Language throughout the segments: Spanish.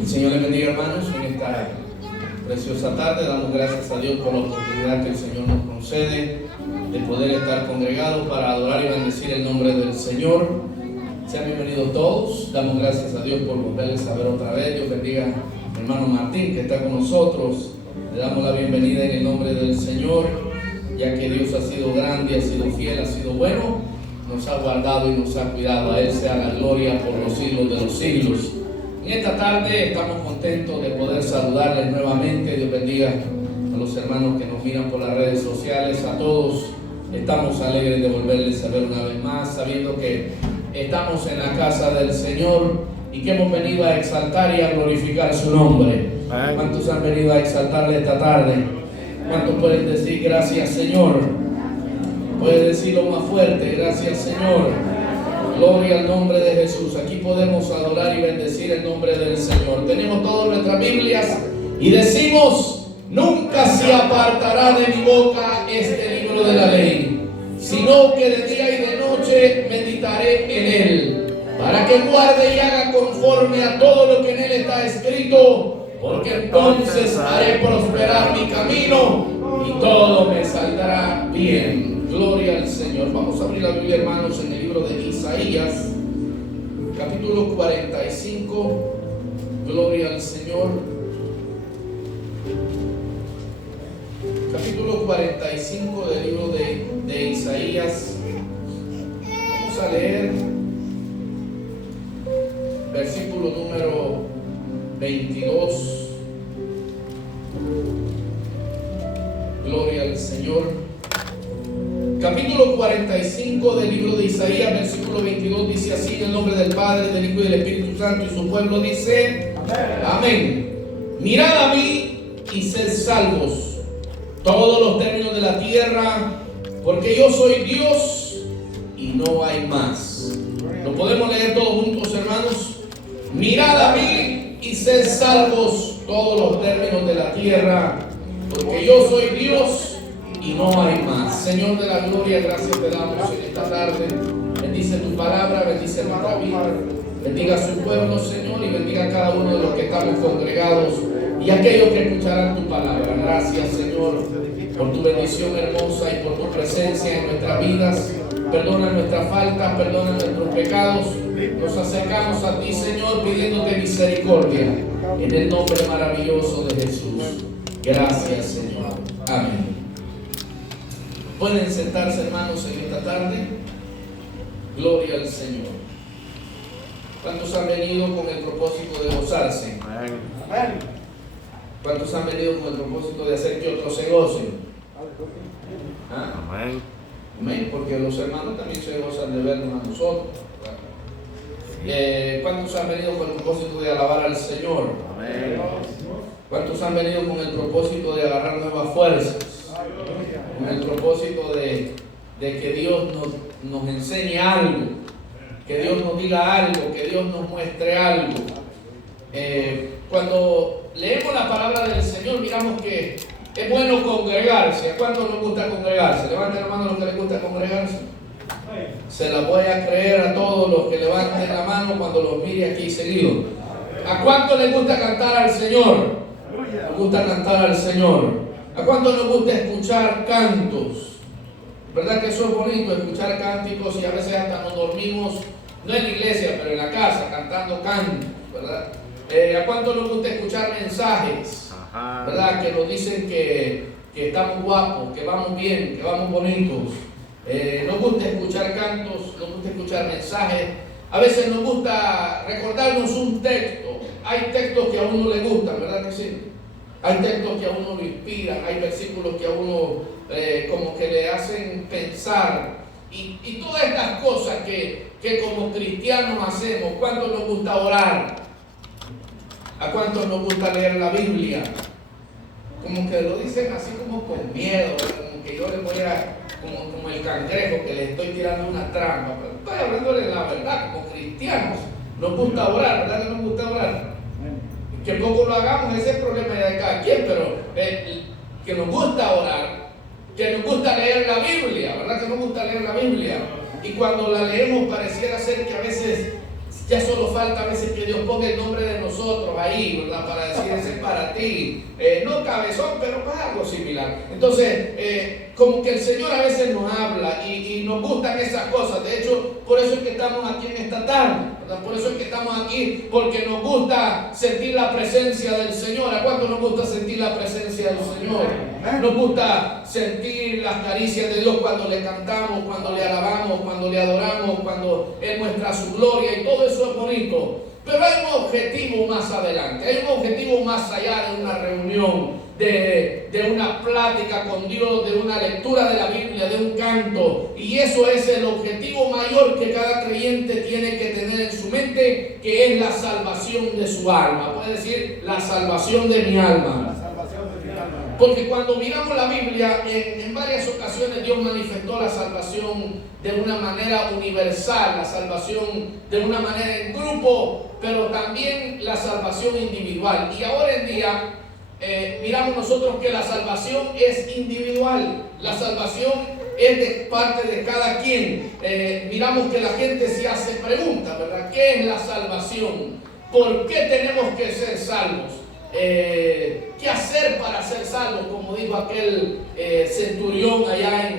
El Señor les bendiga, hermanos, en esta preciosa tarde. Damos gracias a Dios por la oportunidad que el Señor nos concede de poder estar congregados para adorar y bendecir el nombre del Señor. Sean bienvenidos todos. Damos gracias a Dios por volverles a ver otra vez. Dios bendiga al hermano Martín que está con nosotros. Le damos la bienvenida en el nombre del Señor, ya que Dios ha sido grande, ha sido fiel, ha sido bueno, nos ha guardado y nos ha cuidado. A Él sea la gloria por los siglos de los siglos. En esta tarde estamos contentos de poder saludarles nuevamente. Dios bendiga a los hermanos que nos miran por las redes sociales, a todos. Estamos alegres de volverles a ver una vez más, sabiendo que estamos en la casa del Señor y que hemos venido a exaltar y a glorificar su nombre. ¿Cuántos han venido a exaltarle esta tarde? ¿Cuántos pueden decir gracias, Señor? Pueden decirlo más fuerte: gracias, Señor. Gloria al nombre de Jesús. Aquí podemos adorar y bendecir el nombre del Señor. Tenemos todas nuestras Biblias y decimos: nunca se apartará de mi boca este libro de la ley, sino que de día y de noche meditaré en él, para que guarde y haga conforme a todo lo que en él está escrito, porque entonces haré prosperar mi camino y todo me saldrá bien. Gloria al Señor. Vamos a abrir la Biblia, hermanos, en el libro de Isaías, capítulo 45. Gloria al Señor. Capítulo 45 del libro de Isaías. Vamos a leer versículo número 22. Gloria al Señor. Capítulo 45 del libro de Isaías, versículo 22, dice así: en el nombre del Padre, del Hijo y del Espíritu Santo, y su pueblo dice: amén. Mirad a mí y sed salvos todos los términos de la tierra, porque yo soy Dios y no hay más. ¿Lo podemos leer todos juntos, hermanos? Mirad a mí y sed salvos todos los términos de la tierra, porque yo soy Dios y no hay más. Señor de la gloria, gracias te damos en esta tarde. Bendice tu palabra, bendice nuestra vida, bendiga a su pueblo, Señor, y bendiga a cada uno de los que estamos congregados y aquellos que escucharán tu palabra. Gracias, Señor, por tu bendición hermosa y por tu presencia en nuestras vidas. Perdona nuestras faltas, perdona nuestros pecados. Nos acercamos a ti, Señor, pidiéndote misericordia en el nombre maravilloso de Jesús. Gracias, Señor. Amén. Pueden sentarse, hermanos, en esta tarde. Gloria al Señor. ¿Cuántos han venido con el propósito de gozarse? Amén. ¿Cuántos han venido con el propósito de hacer que otros se gocen? ¿Ah? Amén. Amén, porque los hermanos también se gozan de vernos a nosotros. ¿Cuántos han venido con el propósito de alabar al Señor? Amén. ¿Cuántos han venido con el propósito de agarrar nuevas fuerzas? Con el propósito de que Dios nos enseñe algo, que Dios nos diga algo, que Dios nos muestre algo. Cuando leemos la palabra del Señor, miramos que es bueno congregarse. ¿A cuántos les gusta congregarse? Levanten la mano a los que les gusta congregarse. Se la voy a creer a todos los que levanten la mano cuando los mire aquí seguido. ¿A cuántos les gusta cantar al Señor? ¿Les gusta cantar al Señor? ¿A cuántos nos gusta escuchar cantos? ¿Verdad que eso es bonito, escuchar cánticos? Y a veces hasta nos dormimos, no en la iglesia, pero en la casa, cantando cantos, ¿verdad? ¿A cuántos nos gusta escuchar mensajes? ¿Verdad? Que nos dicen que estamos guapos, que vamos bien, que vamos bonitos. Nos gusta escuchar cantos, nos gusta escuchar mensajes. A veces nos gusta recordarnos un texto. Hay textos que a uno le gustan, ¿verdad que sí? Hay textos que a uno lo inspiran, hay versículos que a uno como que le hacen pensar. Y todas estas cosas que como cristianos hacemos. ¿Cuánto nos gusta orar? ¿A cuántos nos gusta leer la Biblia? Como que lo dicen así como con miedo, como que yo le voy a, como el cangrejo que le estoy tirando una trampa. Pero estoy hablándole la verdad, como cristianos. Nos gusta orar, ¿verdad que nos gusta orar? Que poco lo hagamos, ese es el problema de cada quien, pero que nos gusta orar, que nos gusta leer la Biblia, ¿verdad que nos gusta leer la Biblia? Y cuando la leemos pareciera ser que a veces ya solo falta a veces que Dios ponga el nombre de nosotros ahí, ¿verdad? Para decir, ese es para ti. No cabezón, pero para algo similar. Entonces, como que el Señor a veces nos habla y nos gustan esas cosas. De hecho, por eso es que estamos aquí en esta tarde, ¿verdad? Por eso es que estamos aquí, porque nos gusta sentir la presencia del Señor. ¿A cuánto nos gusta sentir la presencia del Señor? Nos gusta sentir las caricias de Dios cuando le cantamos, cuando le alabamos, cuando le adoramos, cuando Él muestra su gloria, y todo eso es bonito. Pero hay un objetivo más adelante, hay un objetivo más allá de una reunión, de una plática con Dios, de una lectura de la Biblia, de un canto. Y eso es el objetivo mayor que cada creyente tiene que tener en su mente, que es la salvación de su alma. Puede decir, la salvación de mi alma. Porque cuando miramos la Biblia, en varias ocasiones Dios manifestó la salvación de una manera universal, la salvación de una manera en grupo, pero también la salvación individual. Y ahora en día miramos nosotros que la salvación es individual, la salvación es de parte de cada quien. Miramos que la gente se hace preguntas, ¿verdad? ¿Qué es la salvación? ¿Por qué tenemos que ser salvos? ¿Qué hacer para ser salvos? Como dijo aquel centurión allá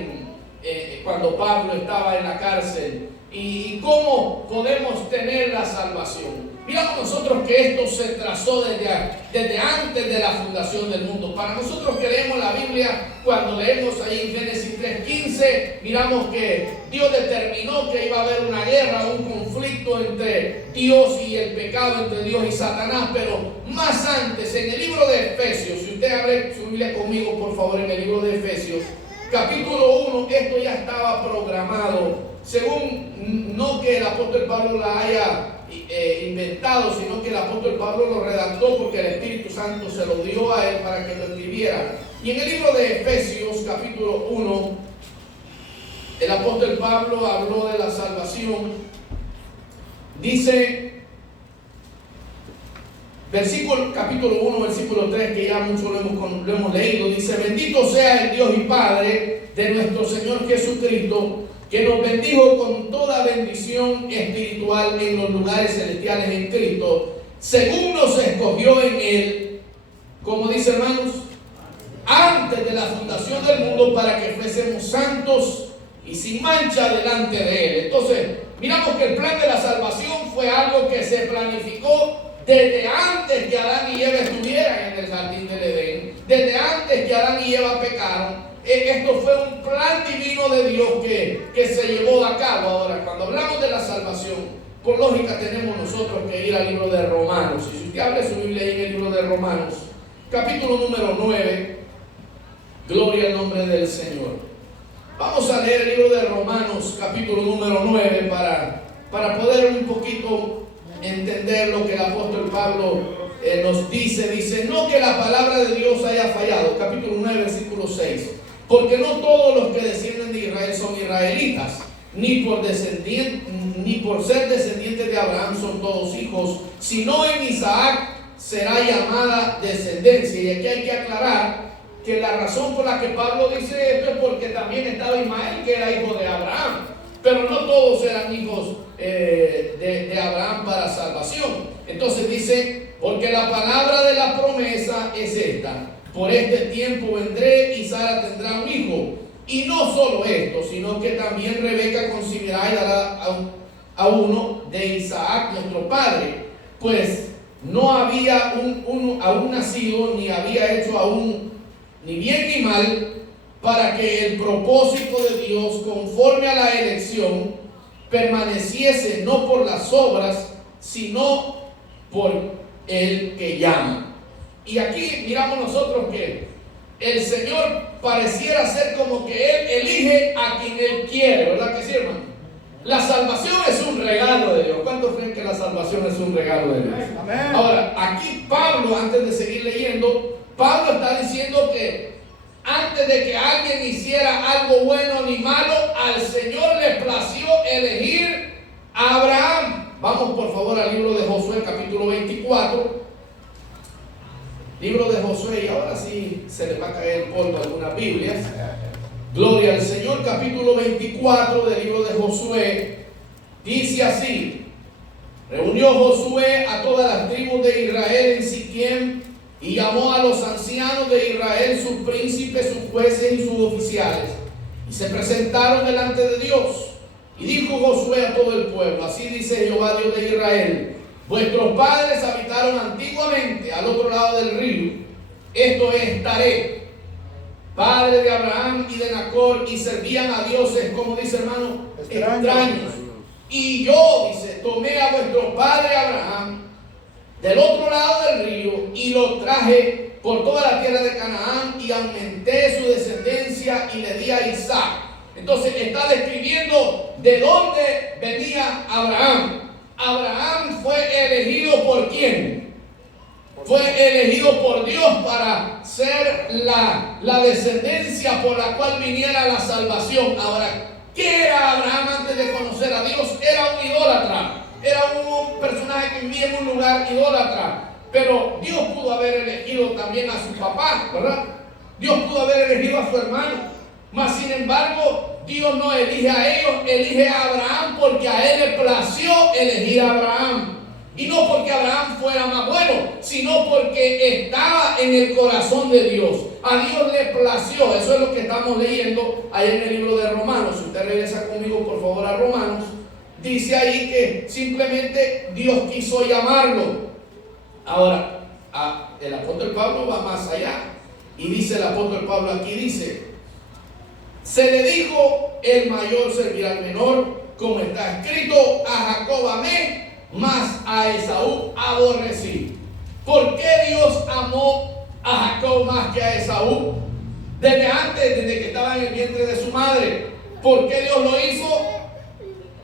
cuando Pablo estaba en la cárcel. ¿Y cómo podemos tener la salvación? Miramos nosotros que esto se trazó desde antes de la fundación del mundo. Para nosotros que leemos la Biblia, cuando leemos ahí en Génesis 3:15, miramos que Dios determinó que iba a haber una guerra, un conflicto entre Dios y el pecado, entre Dios y Satanás. Pero más antes, en el libro de Efesios, si usted abre su Biblia conmigo, por favor, en el libro de Efesios, capítulo 1, esto ya estaba programado, según no que el apóstol Pablo la haya inventado, sino que el apóstol Pablo lo redactó porque el Espíritu Santo se lo dio a él para que lo escribiera. Y en el libro de Efesios, capítulo 1, el apóstol Pablo habló de la salvación. Dice, capítulo 1, versículo 3, que ya mucho lo hemos leído, dice: bendito sea el Dios y Padre de nuestro Señor Jesucristo, que nos bendijo con toda bendición espiritual en los lugares celestiales en Cristo, según nos escogió en Él, como dice, hermanos, antes de la fundación del mundo, para que fuésemos santos y sin mancha delante de Él. Entonces, miramos que el plan de la salvación fue algo que se planificó desde antes que Adán y Eva estuvieran en el jardín del Edén, desde antes que Adán y Eva pecaron. Esto fue un plan divino de Dios que se llevó a cabo. Ahora, cuando hablamos de la salvación, por lógica tenemos nosotros que ir al libro de Romanos. Y si usted abre su Biblia ahí en el libro de Romanos, capítulo número 9, gloria al nombre del Señor. Vamos a leer el libro de Romanos, capítulo número 9, para poder un poquito entender lo que el apóstol Pablo nos dice. Dice: no que la palabra de Dios haya fallado. Capítulo 9, versículo 6. Porque no todos los que descienden de Israel son israelitas, ni por ser descendientes de Abraham son todos hijos, sino en Isaac será llamada descendencia. Y aquí hay que aclarar que la razón por la que Pablo dice esto es porque también estaba Ismael, que era hijo de Abraham, pero no todos eran hijos de Abraham para salvación. Entonces dice: porque la palabra de la promesa es esta: por este tiempo vendré y Sara tendrá un hijo. Y no solo esto, sino que también Rebeca concebirá y dará a uno de Isaac nuestro padre, pues no había aún nacido, ni había hecho aún ni bien ni mal, para que el propósito de Dios conforme a la elección permaneciese no por las obras, sino por el que llama. Y aquí miramos nosotros que el Señor pareciera ser como que Él elige a quien Él quiere, ¿verdad que sí, hermano? La salvación es un regalo de Dios. ¿Cuántos creen que la salvación es un regalo de Dios? Amén. Ahora, aquí Pablo, antes de seguir leyendo, Pablo está diciendo que antes de que alguien hiciera algo bueno ni malo, al Señor le plació elegir a Abraham. Vamos por favor al libro de Josué, capítulo 24. Libro de Josué, y ahora sí se le va a caer polvo a algunas Biblias. Gloria al Señor, capítulo 24 del libro de Josué. Dice así: reunió Josué a todas las tribus de Israel en Siquem, y llamó a los ancianos de Israel, sus príncipes, sus jueces y sus oficiales, y se presentaron delante de Dios. Y dijo Josué a todo el pueblo: así dice Jehová, Dios de Israel: vuestros padres habitaron antiguamente al otro lado del río, esto es Taré, padre de Abraham y de Nacor, y servían a dioses, como dice hermano, extraños. Y yo, dice, tomé a vuestro padre Abraham del otro lado del río y lo traje por toda la tierra de Canaán y aumenté su descendencia y le di a Isaac. Entonces está describiendo de dónde venía Abraham. Abraham fue elegido ¿por quién? Fue elegido por Dios para ser la descendencia por la cual viniera la salvación. Ahora, ¿qué era Abraham antes de conocer a Dios? Era un idólatra. Era un personaje que vivía en un lugar idólatra. Pero Dios pudo haber elegido también a su papá, ¿verdad? Dios pudo haber elegido a su hermano. Mas sin embargo, Dios no elige a ellos, elige a Abraham porque a él le plació elegir a Abraham. Y no porque Abraham fuera más bueno, sino porque estaba en el corazón de Dios. A Dios le plació. Eso es lo que estamos leyendo ahí en el libro de Romanos. Si usted regresa conmigo por favor a Romanos, dice ahí que simplemente Dios quiso llamarlo. Ahora, el apóstol Pablo va más allá. Y dice el apóstol Pablo aquí, dice: se le dijo, el mayor servirá al menor, como está escrito, a Jacob amé, mas a Esaú aborrecí. ¿Por qué Dios amó a Jacob más que a Esaú? Desde antes, desde que estaba en el vientre de su madre. ¿Por qué Dios lo hizo?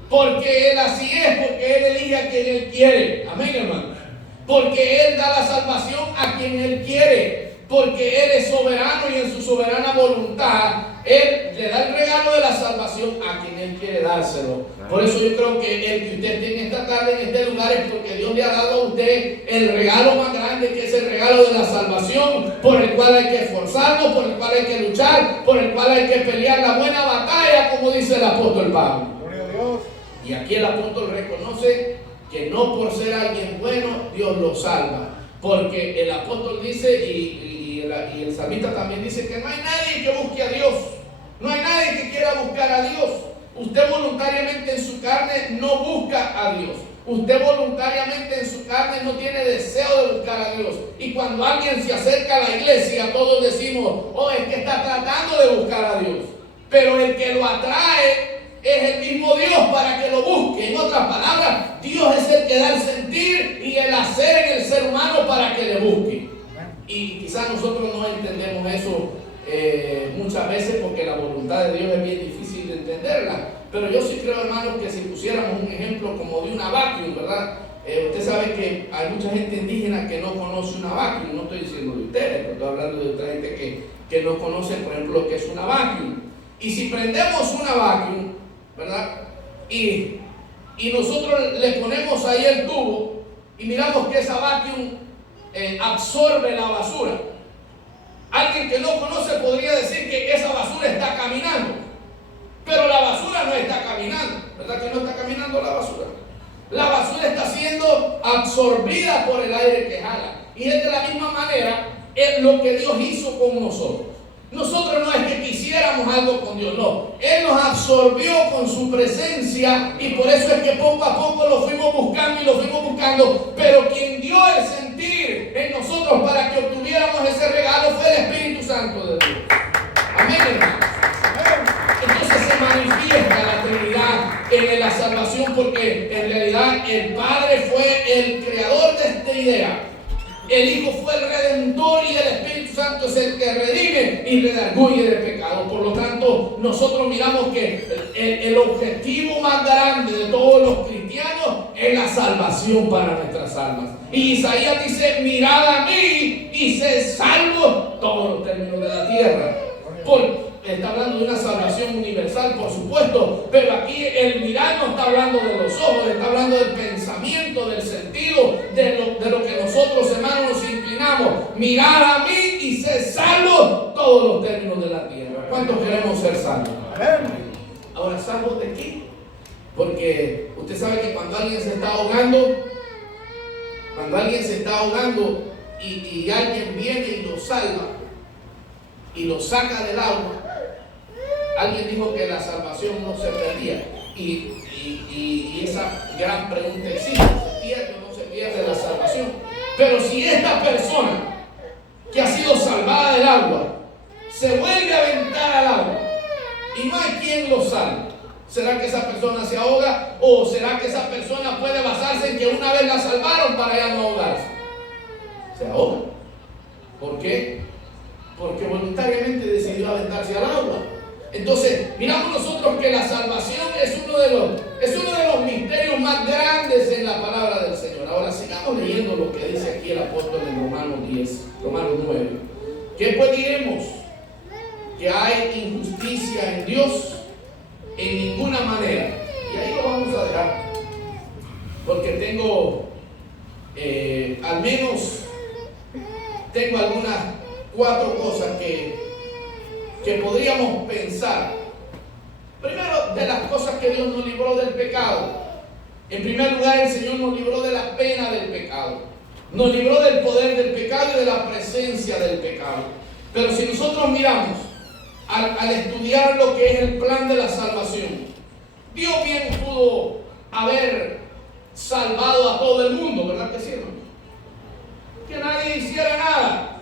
Porque Él así es, porque Él elige a quien Él quiere. Amén, hermano. Porque Él da la salvación a quien Él quiere. Porque Él es soberano y en su soberana voluntad Él le da el regalo de la salvación a quien Él quiere dárselo. Por eso yo creo que el que usted tiene esta tarde en este lugar es porque Dios le ha dado a usted el regalo más grande, que es el regalo de la salvación, por el cual hay que esforzarnos, por el cual hay que luchar, por el cual hay que pelear la buena batalla, como dice el apóstol Pablo. Gloria a Dios. Y aquí el apóstol reconoce que no por ser alguien bueno Dios lo salva, porque el apóstol dice y el salmista también dice que no hay nadie que busque a Dios, no hay nadie que quiera buscar a Dios. Usted voluntariamente en su carne no busca a Dios. Usted voluntariamente en su carne no tiene deseo de buscar a Dios. Y cuando alguien se acerca a la iglesia, todos decimos: oh, es que está tratando de buscar a Dios. Pero el que lo atrae es el mismo Dios para que lo busque. En otras palabras, Dios es el que da el sentir y el hacer en el ser humano para que le busque. Y quizás nosotros no entendemos eso muchas veces, porque la voluntad de Dios es bien difícil de entenderla. Pero yo sí creo, hermanos, que si pusiéramos un ejemplo como de una vacuum, ¿verdad? Usted sabe que hay mucha gente indígena que no conoce una vacuum. No estoy diciendo de ustedes, pero estoy hablando de otra gente que no conoce, por ejemplo, lo que es una vacuum. Y si prendemos una vacuum, ¿verdad? Y nosotros le ponemos ahí el tubo y miramos que esa vacuum absorbe la basura. Alguien que no conoce podría decir que esa basura está caminando, pero la basura no está caminando, ¿verdad que no está caminando la basura? La basura está siendo absorbida por el aire que jala. Y es de la misma manera es lo que Dios hizo con nosotros. Nosotros no es que quisiéramos algo con Dios, no. Él nos absorbió con su presencia y por eso es que poco a poco lo fuimos buscando y lo fuimos buscando. Pero quien dio el sentir en nosotros para que obtuviéramos ese regalo fue el Espíritu Santo de Dios. Amén, Amén, hermanos. Entonces se manifiesta la Trinidad en la salvación, porque en realidad el Padre fue el creador de esta idea. El Hijo fue el Redentor y el Espíritu Santo es el que redime y redarguye del pecado. Por lo tanto, nosotros miramos que el objetivo más grande de todos los cristianos es la salvación para nuestras almas. Y Isaías dice: mirad a mí y sed salvos todos los términos de la tierra. Está hablando de una salvación universal, por supuesto, pero aquí el mirar no está hablando de los ojos, está hablando del pensamiento, del sentido, de lo que nosotros, hermanos, nos inclinamos. Mirar a mí y ser salvos todos los términos de la tierra. ¿Cuántos queremos ser salvos? Ahora, ¿salvos de qué? Porque usted sabe que cuando alguien se está ahogando, y alguien viene y lo salva y lo saca del agua, alguien dijo que la salvación no se perdía. Y esa gran pregunta existe: ¿se pierde o no se pierde la salvación? Pero si esta persona que ha sido salvada del agua se vuelve a aventar al agua y no hay quien lo salve, ¿será que esa persona se ahoga? ¿O será que esa persona puede basarse en que una vez la salvaron para ya no ahogarse? Se ahoga. ¿Por qué? Porque voluntariamente decidió aventarse al agua. Entonces, miramos nosotros que la salvación es uno de los misterios más grandes en la palabra del Señor. Ahora, sigamos leyendo lo que dice aquí el apóstol en Romanos 9. ¿Qué pues diremos? ¿Que hay injusticia en Dios? En ninguna manera. Y ahí lo vamos a dejar, porque tengo algunas 4 cosas que podríamos pensar. Primero, de las cosas que Dios nos libró del pecado. En primer lugar, el Señor nos libró de la pena del pecado, nos libró del poder del pecado y de la presencia del pecado. Pero si nosotros miramos al estudiar lo que es el plan de la salvación, Dios bien pudo haber salvado a todo el mundo, ¿verdad que sí, hermano? Que nadie hiciera nada,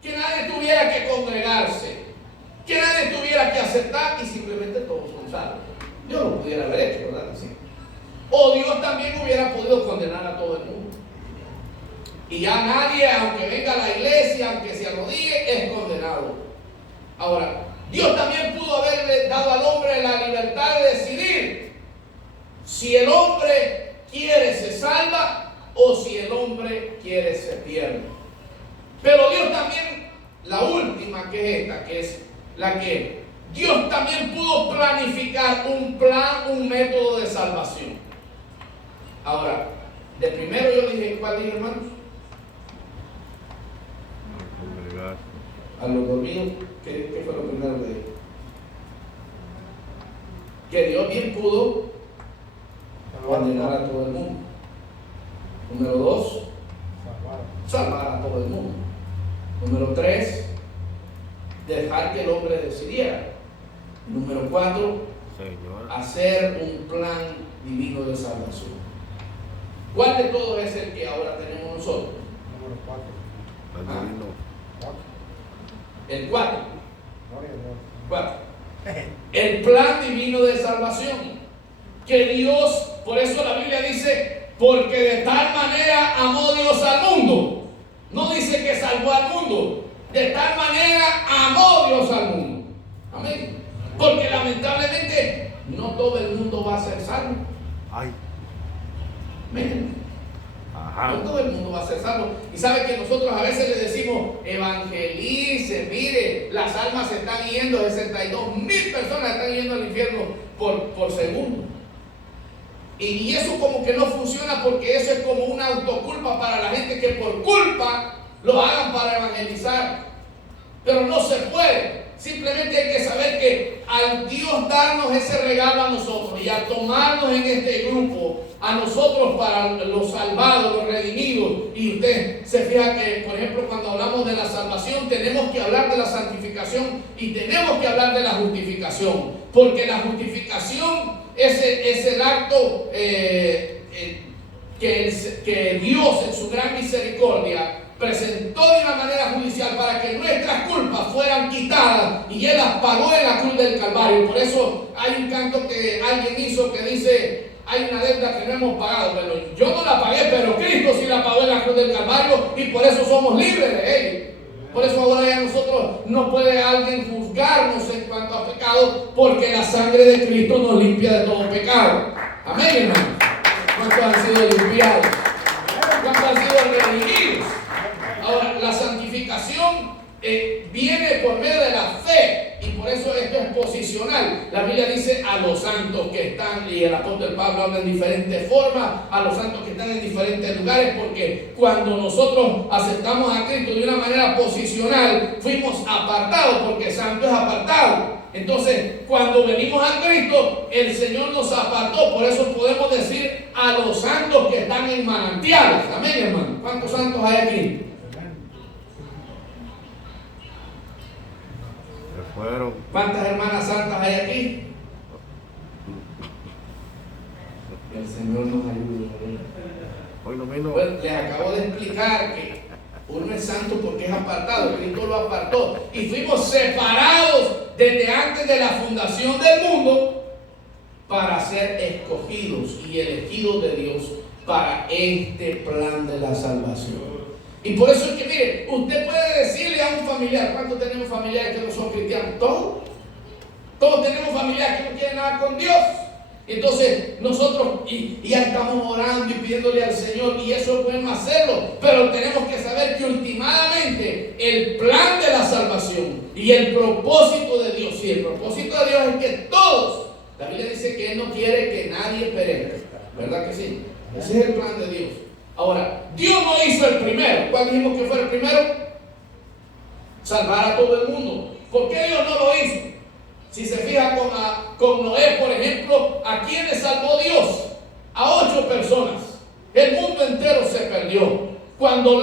que nadie tuviera que congregarse, que nadie tuviera que aceptar y simplemente todos son salvos. Dios lo pudiera haber hecho, ¿verdad que sí? O Dios también hubiera podido condenar a todo el mundo y ya nadie, aunque venga a la iglesia, aunque se arrodille, es condenado. Ahora, Dios también pudo haberle dado al hombre la libertad de decidir si el hombre quiere se salva o si el hombre quiere se pierde. Pero Dios también, la última que es esta, que es la que Dios también pudo planificar un plan, un método de salvación. Ahora, de primero yo dije, ¿cuál dije, hermanos? A los dormidos, ¿qué fue lo primero que dije? Que Dios bien pudo condenar a todo el mundo. Número 2, salvar a todo el mundo. Número 3, dejar que el hombre decidiera. Número 4, hacer un plan divino de salvación. ¿Cuál de todos es el que ahora tenemos nosotros? Número 4. El 4. El plan divino de salvación. Que Dios, por eso la Biblia dice, porque de tal manera amó Dios al mundo. No dice que salvó al mundo. De tal manera amó Dios al mundo. Amén. Porque lamentablemente no todo el mundo va a ser salvo. Amén. No todo el mundo va a ser salvo. Y sabe que nosotros a veces le decimos, evangelice, mire, las almas se están yendo, 62,000 personas están yendo al infierno por segundo. Y eso como que no funciona, porque eso es como una autoculpa para la gente, que por culpa lo hagan para evangelizar. Pero no se puede. Simplemente hay que saber que al Dios darnos ese regalo a nosotros y al tomarnos en este grupo, a nosotros para los salvados, los redimidos, y usted se fija que, por ejemplo, cuando hablamos de la salvación, tenemos que hablar de la santificación y tenemos que hablar de la justificación, porque la justificación es el acto que Dios en su gran misericordia presentó de una manera judicial para que nuestras culpas fueran quitadas y Él las pagó en la cruz del Calvario. Por eso hay un canto que alguien hizo que dice: hay una deuda que no hemos pagado. Bueno, yo no la pagué, pero Cristo sí la pagó en la cruz del Calvario y por eso somos libres de Él. Por eso ahora ya nosotros no puede alguien juzgarnos en cuanto a pecado, porque la sangre de Cristo nos limpia de todo pecado. Amén, hermanos. ¿Cuántos han sido limpiados? ¿Cuántos han sido redimidos? Ahora, la santificación viene por medio de la fe, y por eso esto es posicional. La Biblia dice a los santos que están, y el apóstol Pablo habla en diferentes formas, a los santos que están en diferentes lugares, porque cuando nosotros aceptamos a Cristo de una manera posicional, fuimos apartados, porque santo es apartado. Entonces, cuando venimos a Cristo, el Señor nos apartó. Por eso podemos decir a los santos que están en manantiales. Amén, hermano. ¿Cuántos santos hay aquí? ¿Cuántas hermanas santas hay aquí? El Señor nos ayude. Pues les acabo de explicar que uno es santo porque es apartado. Cristo lo apartó y fuimos separados desde antes de la fundación del mundo para ser escogidos y elegidos de Dios para este plan de la salvación. Y por eso es que, mire, usted puede decirle a un familiar: ¿cuántos tenemos familiares que no son cristianos? Todos tenemos familiares que no quieren nada con Dios. Entonces nosotros ya estamos orando y pidiéndole al Señor, y eso es bueno hacerlo, pero tenemos que saber que últimamente el plan de la salvación y el propósito de Dios, y el propósito de Dios es que todos, la Biblia dice que Él no quiere que nadie perezca, ¿verdad que sí? Ese es el plan de Dios. Ahora, Dios no hizo el primero. ¿Cuál dijimos que fue el primero? Salvar a todo el mundo. ¿Por qué Dios no lo hizo? Si se fija con Noé, por ejemplo, ¿a quiénes salvó Dios? A 8 personas. El mundo entero se perdió. Cuando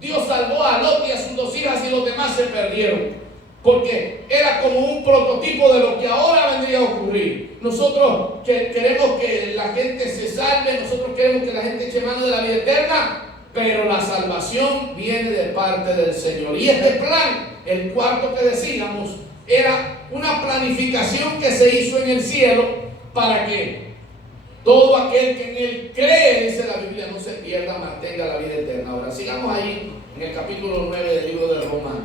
Dios salvó a Lot y a sus 2 hijas, y los demás se perdieron. Porque era como un prototipo de lo que ahora vendría a ocurrir. Nosotros queremos que la gente se salve, nosotros queremos que la gente eche mano de la vida eterna, pero la salvación viene de parte del Señor. Y este plan, el cuarto que decíamos, era una planificación que se hizo en el cielo para que todo aquel que en Él cree, dice la Biblia, no se pierda, mantenga la vida eterna. Ahora sigamos ahí en el capítulo 9 del libro de Romanos.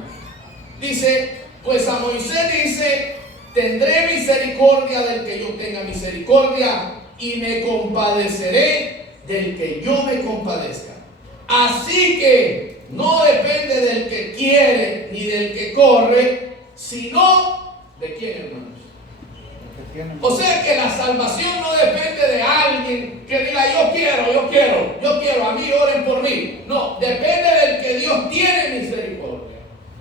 Dice: pues a Moisés dice: tendré misericordia del que yo tenga misericordia, y me compadeceré del que yo me compadezca. Así que no depende del que quiere ni del que corre, sino ¿de quién, hermanos? O sea que la salvación no depende de alguien que diga: yo quiero, a mí oren por mí. No, depende del que Dios tiene misericordia.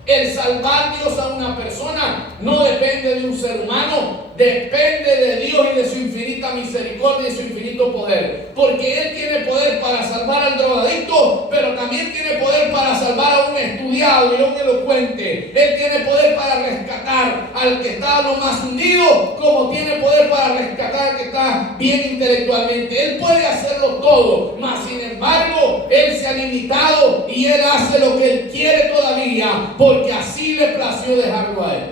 El salvar Dios a una persona no depende de un ser humano, depende de Dios y de su infinita misericordia y su infinito poder. Porque Él tiene poder para salvar al drogadicto, pero también tiene poder para salvar a un estudiado y a un elocuente. Él tiene poder para rescatar al que está lo más hundido, como tiene poder para rescatar al que está bien intelectualmente. Él puede hacerlo todo, mas sin embargo, Él se ha limitado y Él hace lo que Él quiere todavía, porque así le plació dejarlo a Él.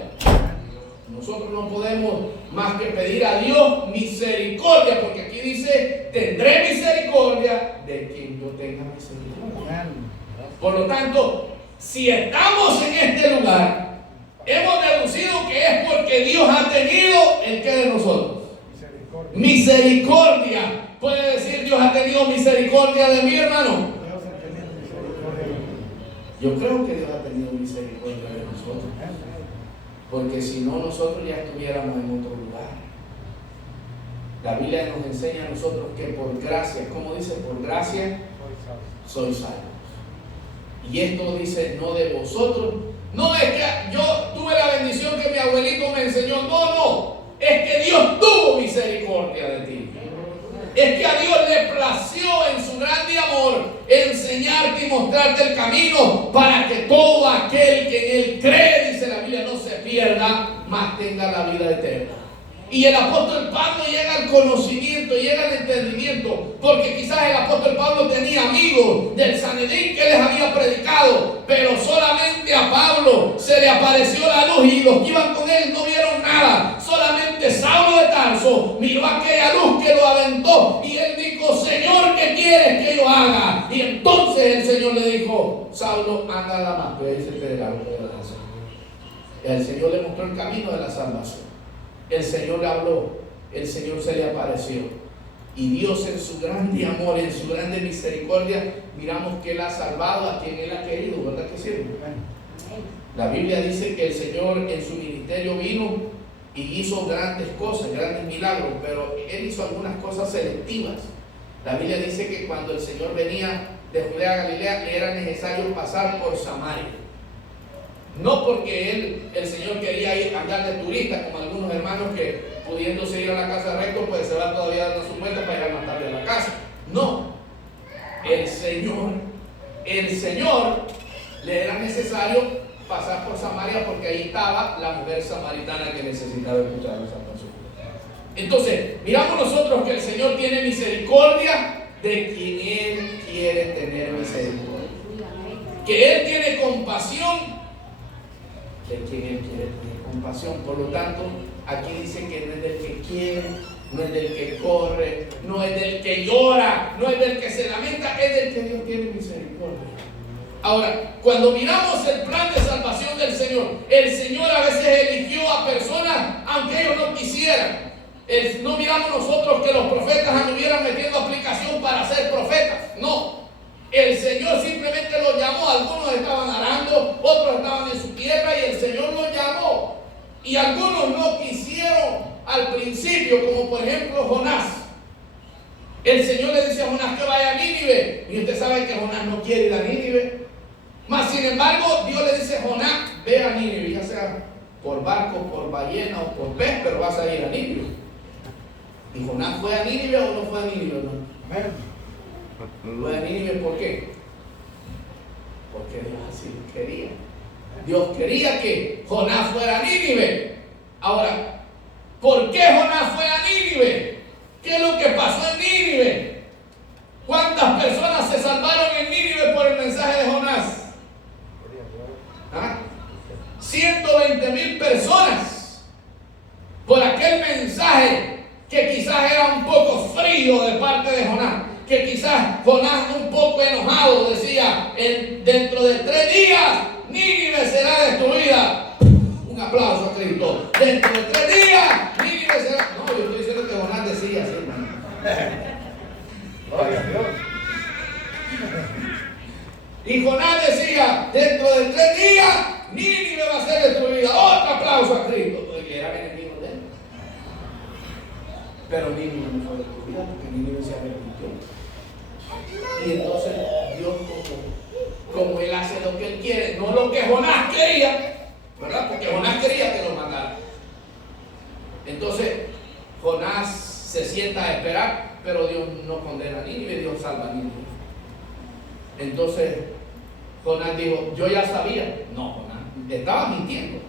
Nosotros no podemos más que pedir a Dios misericordia, porque aquí dice: tendré misericordia de quien yo tenga misericordia. Por lo tanto, si estamos en este lugar, hemos deducido que es porque Dios ha tenido el que de nosotros. Misericordia. Puede decir: Dios ha tenido misericordia de mí, hermano. Yo creo que Dios ha tenido misericordia de nosotros, porque si no, nosotros ya estuviéramos en otro lugar. La Biblia nos enseña a nosotros que por gracia, ¿cómo dice? Por gracia sois salvos. Y esto dice: no de vosotros. No es que yo tuve la bendición que mi abuelito me enseñó. No. Es que Dios tuvo misericordia de ti. Es que a Dios le plació en su grande amor enseñarte y mostrarte el camino para que todo aquel que en Él cree, dice la Biblia, no se pierda, mas tenga la vida eterna. Y el apóstol Pablo llega al conocimiento, llega al entendimiento, porque quizás el apóstol Pablo tenía amigos del Sanedrín que les había predicado, pero solamente a Pablo se le apareció la luz y los que iban con él no vieron nada. Solamente Saulo de Tarso miró aquella luz que lo aventó y él dijo: Señor, ¿qué quieres que yo haga? Y entonces el Señor le dijo: Saulo, anda a Damasco, y ahí se te dará lo que debes hacer. El Señor le mostró el camino de la salvación. El Señor le habló, el Señor se le apareció. Y Dios, en su grande amor, en su grande misericordia, miramos que Él ha salvado a quien Él ha querido, ¿verdad que sí? La Biblia dice que el Señor en su ministerio vino y hizo grandes cosas, grandes milagros, pero Él hizo algunas cosas selectivas. La Biblia dice que cuando el Señor venía de Judea a Galilea, le era necesario pasar por Samaria. No porque el Señor quería ir a andar de turista, como algunos hermanos que pudiéndose ir a la casa recto, pues se va todavía dando su vuelta para llegar más tarde a la casa. No, el Señor le era necesario pasar por Samaria porque ahí estaba la mujer samaritana que necesitaba escuchar esa canción. Entonces, miramos nosotros que el Señor tiene misericordia de quien Él quiere tener misericordia. Que Él tiene compasión de quien Él quiere tener compasión. Por lo tanto, aquí dice que no es del que quiere, no es del que corre, no es del que llora, no es del que se lamenta, es del que Dios tiene misericordia. Ahora, cuando miramos el plan de salvación del Señor, el Señor a veces eligió a personas aunque ellos no quisieran. No miramos nosotros que los profetas anduvieran metiendo aplicación para ser profetas, no. El Señor simplemente los llamó. Algunos estaban arando, otros estaban en su tierra y el Señor los llamó. Y algunos no quisieron al principio, como por ejemplo Jonás. El Señor le dice a Jonás que vaya a Nínive y usted sabe que Jonás no quiere ir a Nínive. Mas sin embargo, Dios le dice: Jonás, ve a Nínive, ya sea por barco, por ballena o por pez, pero vas a ir a Nínive. ¿Y Jonás fue a Nínive o no fue a Nínive? No. Fue a Nínive, ¿por qué? Porque Dios así lo quería. Dios quería que Jonás fuera a Nínive. Ahora, ¿por qué Jonás fue a Nínive? ¿Qué es lo que pasó en Nínive? ¿Cuántas personas se salvaron en Nínive por el mensaje de Jonás? 120,000 personas por aquel mensaje que quizás era un poco frío de parte de Jonás, que quizás Jonás un poco enojado decía: dentro de 3 días Nínive será destruida. Un aplauso a Cristo. Dentro de 3 días Nínive será... No, yo estoy diciendo que Jonás decía así, hermano. Gloria a Dios. Y Jonás decía: dentro de 3 días Nínive va a ser destruida. Otro aplauso a Cristo, porque era enemigo de él. Pero Nínive no fue destruida porque Nínive se arrepintió. Y entonces Dios, como Él hace lo que Él quiere, no lo que Jonás quería, ¿verdad? Porque Jonás quería que lo matara. Entonces Jonás se sienta a esperar, pero Dios no condena a Nínive, Dios salva a Nínive. Entonces Jonás dijo: yo ya sabía. No, Jonás estaba mintiendo,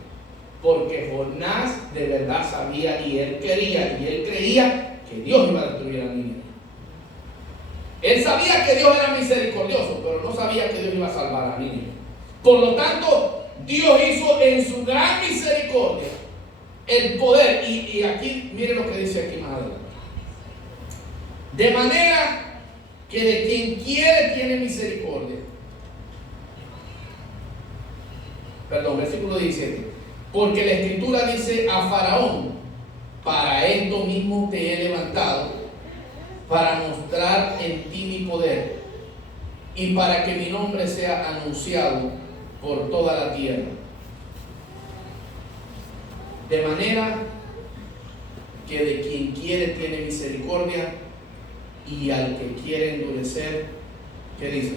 porque Jonás de verdad sabía y él quería y él creía que Dios iba a destruir a Nínive. Él sabía que Dios era misericordioso, pero no sabía que Dios iba a salvar a Nínive. Por lo tanto, Dios hizo en su gran misericordia el poder. Y aquí, miren lo que dice aquí más adelante. De manera que de quien quiere tiene misericordia. Perdón, versículo 17. Porque la Escritura dice a Faraón: para esto mismo te he levantado, para mostrar en ti mi poder, y para que mi nombre sea anunciado por toda la tierra. De manera que de quien quiere tiene misericordia, y al que quiere endurecer, ¿qué dice?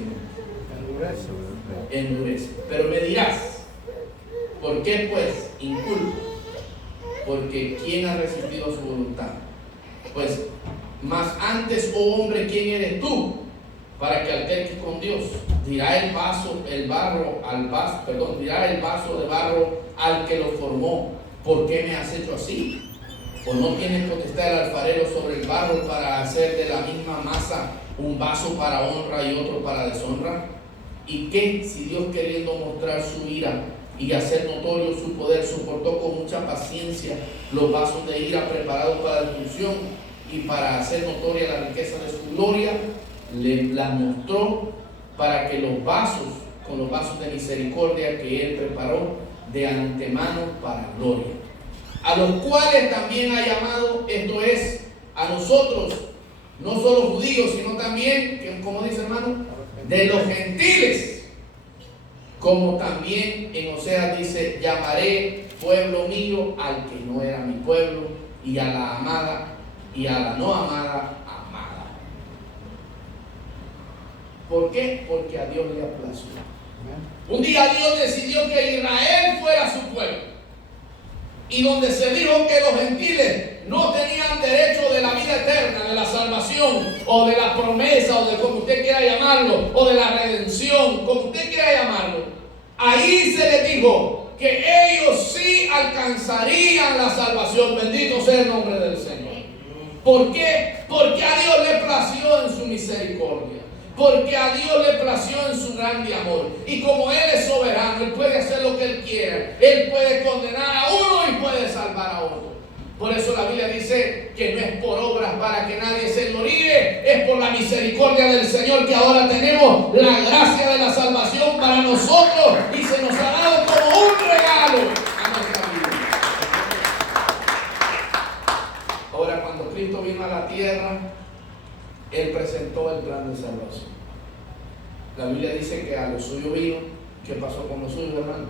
Endurece. Pero me dirás: ¿por qué pues inculpo? Porque ¿quién ha resistido su voluntad? Pues más antes, oh hombre, ¿quién eres tú para que alterques con Dios? Dirá el vaso de barro al que lo formó: ¿por qué me has hecho así? ¿O no tiene potestad el alfarero sobre el barro para hacer de la misma masa un vaso para honra y otro para deshonra? ¿Y qué si Dios, queriendo mostrar su ira y hacer notorio su poder, soportó con mucha paciencia los vasos de ira preparados para destrucción, y para hacer notoria la riqueza de su gloria, las mostró para que con los vasos de misericordia que él preparó de antemano para gloria, a los cuales también ha llamado, esto es, a nosotros, no solo judíos, sino también, como dice hermano, de los gentiles, como también en Oseas dice: llamaré pueblo mío al que no era mi pueblo, y a la amada y a la no amada, amada. ¿Por qué? Porque a Dios le aplació. Un día Dios decidió que Israel fuera su pueblo, y donde se dijo que los gentiles no tenían derecho de la vida eterna, de la salvación, o de la promesa, o de como usted quiera llamarlo, o de la redención, como usted quiera llamarlo, ahí se les dijo que ellos sí alcanzarían la salvación. Bendito sea el nombre del Señor. ¿Por qué? Porque a Dios le plació en su misericordia. Porque a Dios le plació en su grande amor. Y como Él es soberano, Él puede hacer lo que Él quiera. Él puede condenar a uno y puede salvar a otro. Por eso la Biblia dice que no es por obras para que nadie se gloríe, es por la misericordia del Señor que ahora tenemos la gracia de la salvación para nosotros, y se nos ha dado como un regalo a nuestra vida. Ahora, cuando Cristo vino a la tierra, Él presentó el plan de salvación. La Biblia dice que a los suyos vino. ¿Qué pasó con los suyos, hermano?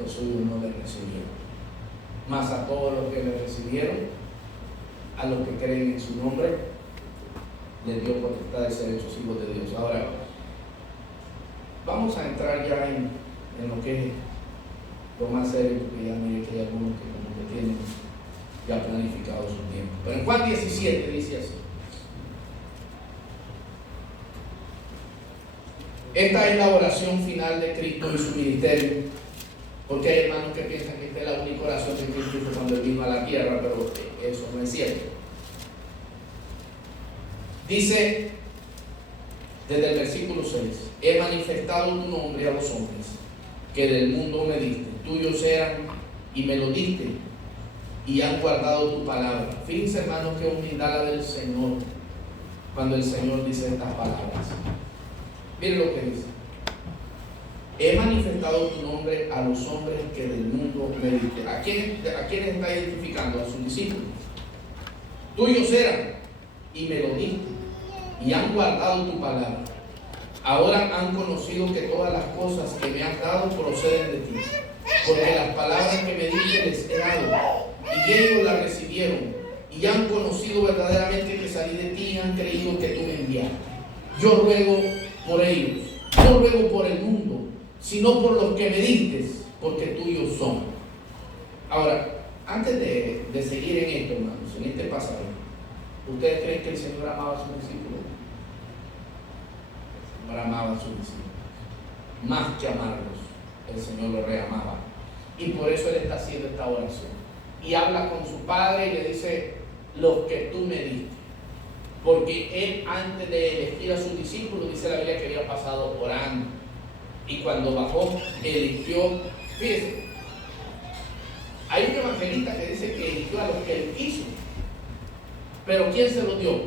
Los suyos no le recibieron. Mas a todos los que le recibieron, a los que creen en su nombre, les dio potestad de ser hechos hijos de Dios. Ahora, vamos a entrar ya en lo que es lo más serio, porque ya mire que hay algunos que como que tienen ya planificado su tiempo. Pero en Juan 17 dice así: esta es la oración final de Cristo y su ministerio. Porque hay hermanos que piensan que esta es la única oración que Cristo hizo cuando Él vino a la tierra, pero eso no es cierto. Dice desde el versículo 6: he manifestado tu nombre a los hombres que del mundo me diste, tuyos eran y me lo diste, y han guardado tu palabra. Fíjense, hermanos, qué humildad la del Señor cuando el Señor dice estas palabras. Miren lo que dice: he manifestado tu nombre a los hombres que del mundo me diste. ¿A quiénes está identificando? A sus discípulos. Tuyos eran y me lo diste, y han guardado tu palabra. Ahora han conocido que todas las cosas que me has dado proceden de ti, porque las palabras que me diste les he dado, y ellos las recibieron, y han conocido verdaderamente que salí de ti, y han creído que tú me enviaste. Yo ruego por ellos, no ruego por el mundo, sino por los que me diste, porque tuyos son. Ahora, antes de seguir en esto, hermanos, en este pasaje, ¿ustedes creen que el Señor amaba a sus discípulos? El Señor amaba a sus discípulos. Más que amarlos, el Señor los reamaba. Y por eso Él está haciendo esta oración. Y habla con su Padre y le dice: los que tú me diste. Porque Él, antes de elegir a sus discípulos, dice la Biblia que había pasado orando. Y cuando bajó, eligió. Fíjense, hay un evangelista que dice que eligió a los que Él quiso. Pero ¿quién se los dio?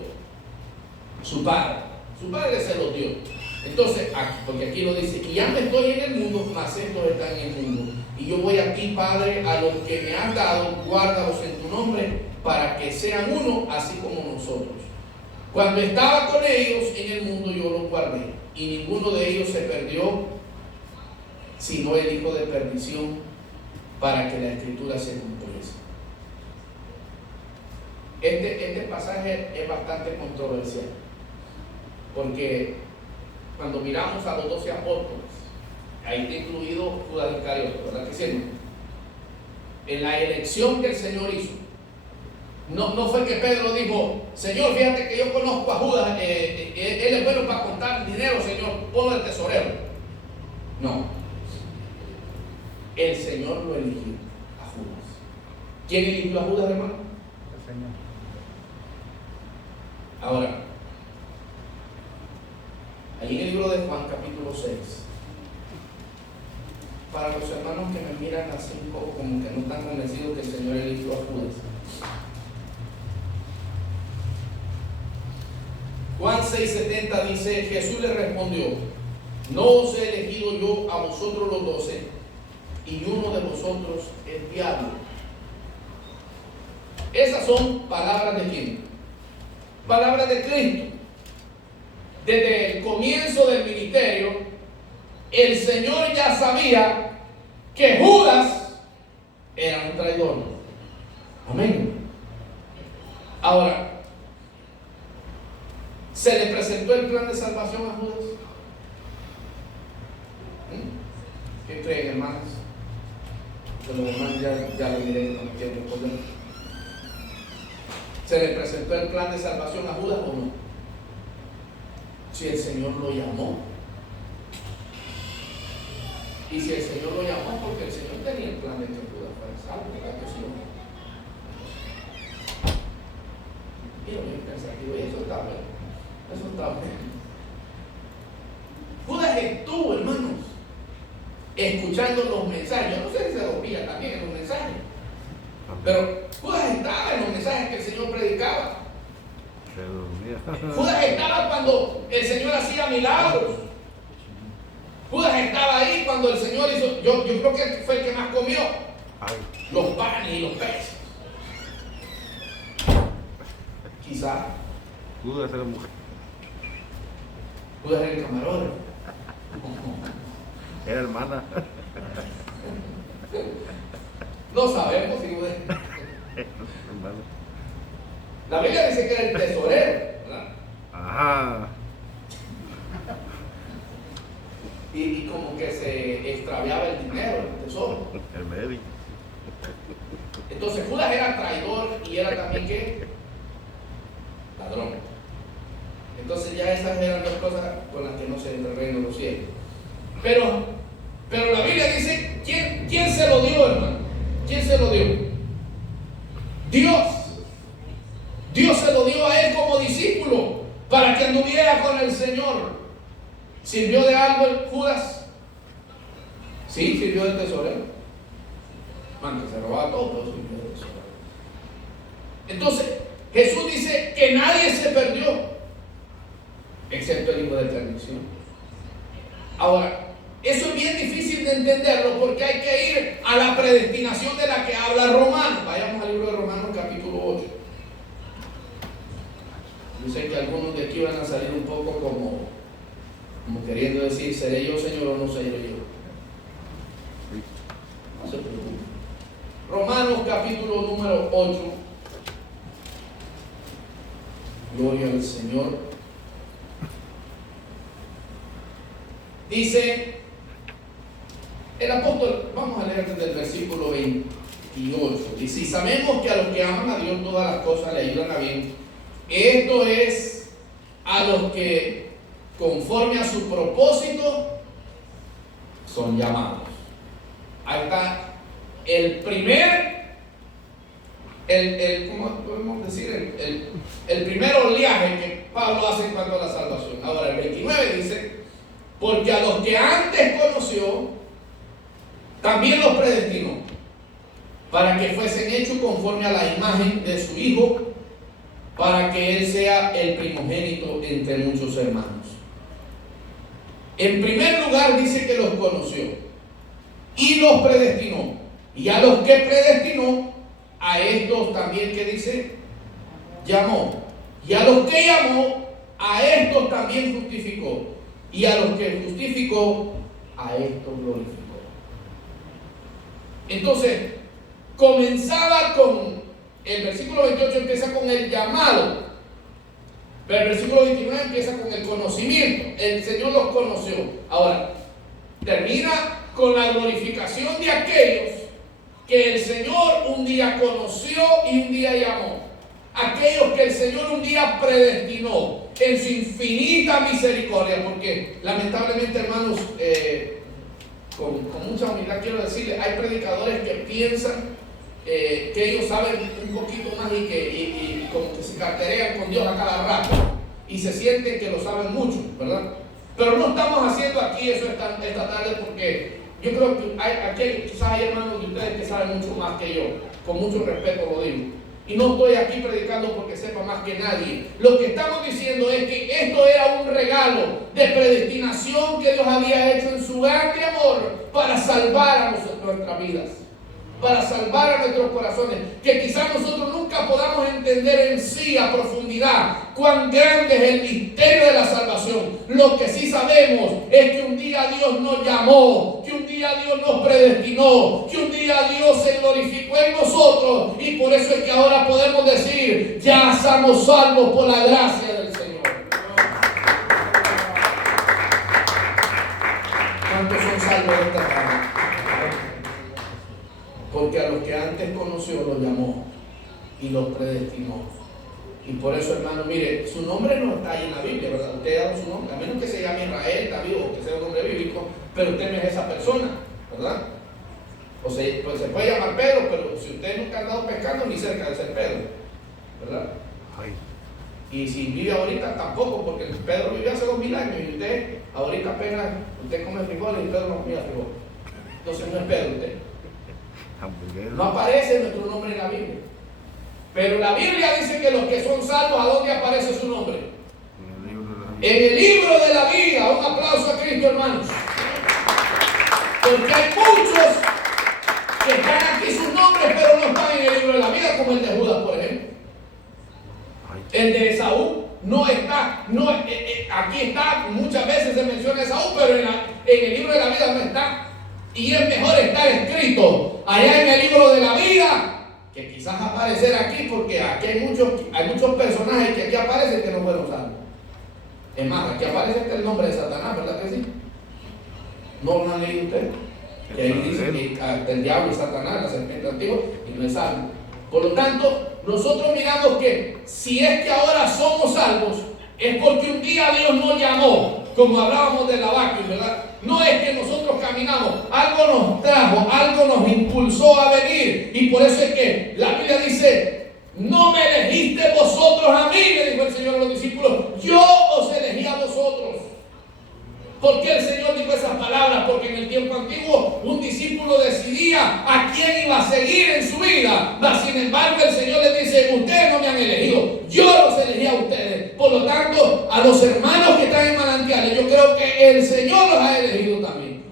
Su Padre. Su Padre se los dio. Entonces, porque aquí lo dice: y ya me estoy en el mundo, mas estos están en el mundo. Y yo voy a ti, Padre, a los que me has dado, guárdalos en tu nombre, para que sean uno, así como nosotros. Cuando estaba con ellos en el mundo, yo los guardé, y ninguno de ellos se perdió, sino el hijo de perdición, para que la escritura se cumpliese. Este pasaje es bastante controversial, porque cuando miramos a los 12 apóstoles, ahí está incluido Judas Iscariote, ¿verdad que sí? En la elección que el Señor hizo, no fue que Pedro dijo: Señor, fíjate que yo conozco a Judas, él es bueno para contar dinero, Señor, ponlo el tesorero. No, el Señor lo eligió a Judas. ¿Quién eligió a Judas, hermano? El Señor. Ahora, ahí en el libro de Juan, capítulo 6, para los hermanos que me miran así un poco como que no están convencidos que el Señor eligió a Judas. Juan 6:70 dice, Jesús le respondió, no os he elegido yo a vosotros los 12, y uno de vosotros es diablo. Esas son palabras de quién? Palabras de Cristo. Desde el comienzo del ministerio, el Señor ya sabía que Judas era un traidor. Amén. Ahora, ¿se le presentó el plan de salvación a Judas? ¿Qué creen, hermanos? Que los hermanos ya lo diré con el tiempo. ¿Se le presentó el plan de salvación a Judas o no? Si el Señor lo llamó. Y si el Señor lo llamó, porque el Señor tenía el plan de que Judas fuera salvo, ¿verdad que sí o no? Mira, bien pensativo, y eso está bueno. Eso está bueno. Judas estuvo, hermanos, escuchando los mensajes. Yo no sé si se dormía también en los mensajes, pero Judas estaba en los mensajes que el Señor predicaba. Judas estaba cuando el Señor hacía milagros. Judas estaba ahí cuando el Señor hizo, yo creo que fue el que más comió los panes y los peces. Quizá Judas era mujer. Judas era el camarógrafo. Era hermana. No sabemos si Judas. La Biblia dice que era el tesorero, ¿verdad? Ajá. Y como que se extraviaba el dinero, el tesoro. El médico. Entonces Judas era traidor y era también ¿qué? Ladrón. Entonces ya esas eran dos cosas con las que no se intervienen los cielos. Pero la Biblia dice, ¿quién se lo dio, hermano? ¿Quién se lo dio? Dios. Dios se lo dio a él como discípulo para que anduviera con el Señor. ¿Sirvió de algo el Judas? Sí, sirvió del tesorero. Man, que se robaba todo, pero sirvió del tesorero. Entonces, Jesús dice que nadie se perdió, excepto el hijo de perdición. Ahora, eso es bien difícil de entenderlo porque hay que ir a la predestinación de la que habla Romanos. Vayamos al libro de Romanos capítulo 8. Yo sé que algunos de aquí van a salir un poco como queriendo decir, ¿seré yo, Señor, o no seré yo? No se preocupe. Romanos capítulo número 8. Gloria al Señor. Dice el apóstol, vamos a leer desde el versículo 28. Dice, y sabemos que a los que aman a Dios todas las cosas le ayudan a bien. Esto es a los que conforme a su propósito son llamados. Ahí está el primer, ¿cómo podemos decir? El primer oleaje que Pablo hace en cuanto a la salvación. Ahora el 29 dice, porque a los que antes conoció, también los predestinó, para que fuesen hechos conforme a la imagen de su Hijo, para que Él sea el primogénito entre muchos hermanos. En primer lugar dice que los conoció y los predestinó. Y a los que predestinó, a estos también, ¿qué dice? Llamó. Y a los que llamó, a estos también justificó. Y a los que justificó, a estos glorificó. Entonces, comenzaba con, el versículo 28 empieza con el llamado. Pero el versículo 29 empieza con el conocimiento. El Señor los conoció. Ahora, termina con la glorificación de aquellos que el Señor un día conoció y un día llamó. Aquellos que el Señor un día predestinó en su infinita misericordia. Porque lamentablemente, hermanos, con mucha humildad quiero decirles, hay predicadores que piensan que ellos saben un poquito más y como que se carterean con Dios a cada rato y se sienten que lo saben mucho, ¿verdad? Pero no estamos haciendo aquí eso esta tarde porque yo creo que quizás hay hermanos de ustedes que saben mucho más que yo, con mucho respeto lo digo. Y no estoy aquí predicando porque sepa más que nadie. Lo que estamos diciendo es que esto era un regalo de predestinación que Dios había hecho en su grande amor para salvar a nuestras vidas, para salvar a nuestros corazones. Que quizás nosotros nunca podamos entender en sí a profundidad cuán grande es el misterio de la salvación. Lo que sí sabemos es que un día Dios nos llamó, que un día Dios nos predestinó, que un día Dios se glorificó en nosotros, y por eso es que ahora podemos decir: ya somos salvos por la gracia del Señor. ¿Cuántos son salvos de esta tarde? Porque a los que antes conoció los llamó y los predestinó. Y por eso, hermano, mire, su nombre no está ahí en la Biblia, ¿verdad? Usted ha dado su nombre, a menos que se llame Israel, David, o que sea un nombre bíblico, pero usted no es esa persona, ¿verdad? O sea, pues se puede llamar Pedro, pero si usted nunca ha andado pescando, ni cerca de ser Pedro, ¿verdad? Ay. Y si vive ahorita, tampoco, porque Pedro vivió hace 2000 años y usted, ahorita apenas, usted come frijoles y Pedro no comía frijoles. Entonces no es Pedro usted. No aparece nuestro nombre en la Biblia. Pero la Biblia dice que los que son salvos, ¿a dónde aparece su nombre? En el libro de la vida. Un aplauso a Cristo, hermanos. Porque hay muchos que están aquí sus nombres, pero no están en el libro de la vida, como el de Judas, por ejemplo. El de Esaú no está. Aquí está, muchas veces se menciona Esaú, pero en el libro de la vida no está. Y es mejor estar escrito allá en el libro de la vida que quizás aparecer aquí, porque aquí hay muchos personajes que aquí aparecen que no fueron salvos. Es más, aquí aparece el nombre de Satanás, ¿verdad que sí? ¿No lo han leído ustedes? Que ahí dice que el diablo y Satanás, la serpiente antigua, y no es salvo. Por lo tanto, nosotros miramos que si es que ahora somos salvos, es porque un día Dios nos llamó, como hablábamos de Habacuc, ¿verdad? No es que nosotros caminamos, algo nos trajo, algo nos impulsó a venir, y por eso es que la Biblia dice: no me elegiste vosotros a mí, le dijo el Señor a los discípulos, yo os elegí a vosotros. ¿Por qué el Señor dijo esas palabras? Porque en el tiempo antiguo un discípulo decidía a quién iba a seguir en su vida. Mas sin embargo el Señor les dice: ustedes no me han elegido, yo los elegí a ustedes. Por lo tanto, a los hermanos que están en Manantiales, yo creo que el Señor los ha elegido también.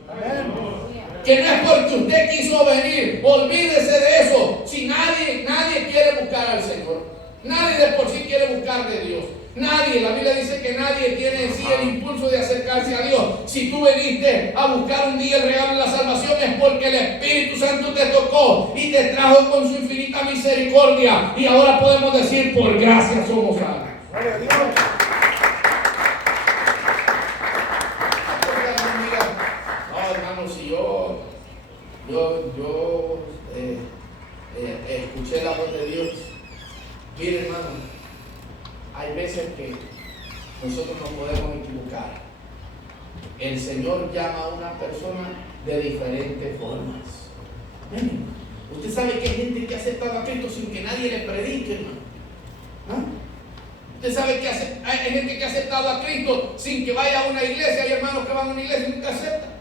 Que no es porque usted quiso venir, olvídese de eso. Si nadie quiere buscar al Señor, nadie de por sí quiere buscar de Dios. Nadie, la Biblia dice que nadie tiene en sí el impulso de acercarse a Dios. Si tú viniste a buscar un día el regalo de la salvación, es porque el Espíritu Santo te tocó y te trajo con su infinita misericordia. Y ahora podemos decir: por gracia somos salvos. No, hermano, si yo escuché la voz de Dios. Mire, hermano, hay veces que nosotros nos podemos equivocar. El Señor llama a una persona de diferentes formas. Amén. Usted sabe que hay gente que ha aceptado a Cristo sin que nadie le predique, hermano. ¿Ah? Usted sabe que hay gente que ha aceptado a Cristo sin que vaya a una iglesia. Hay hermanos que van a una iglesia y nunca aceptan.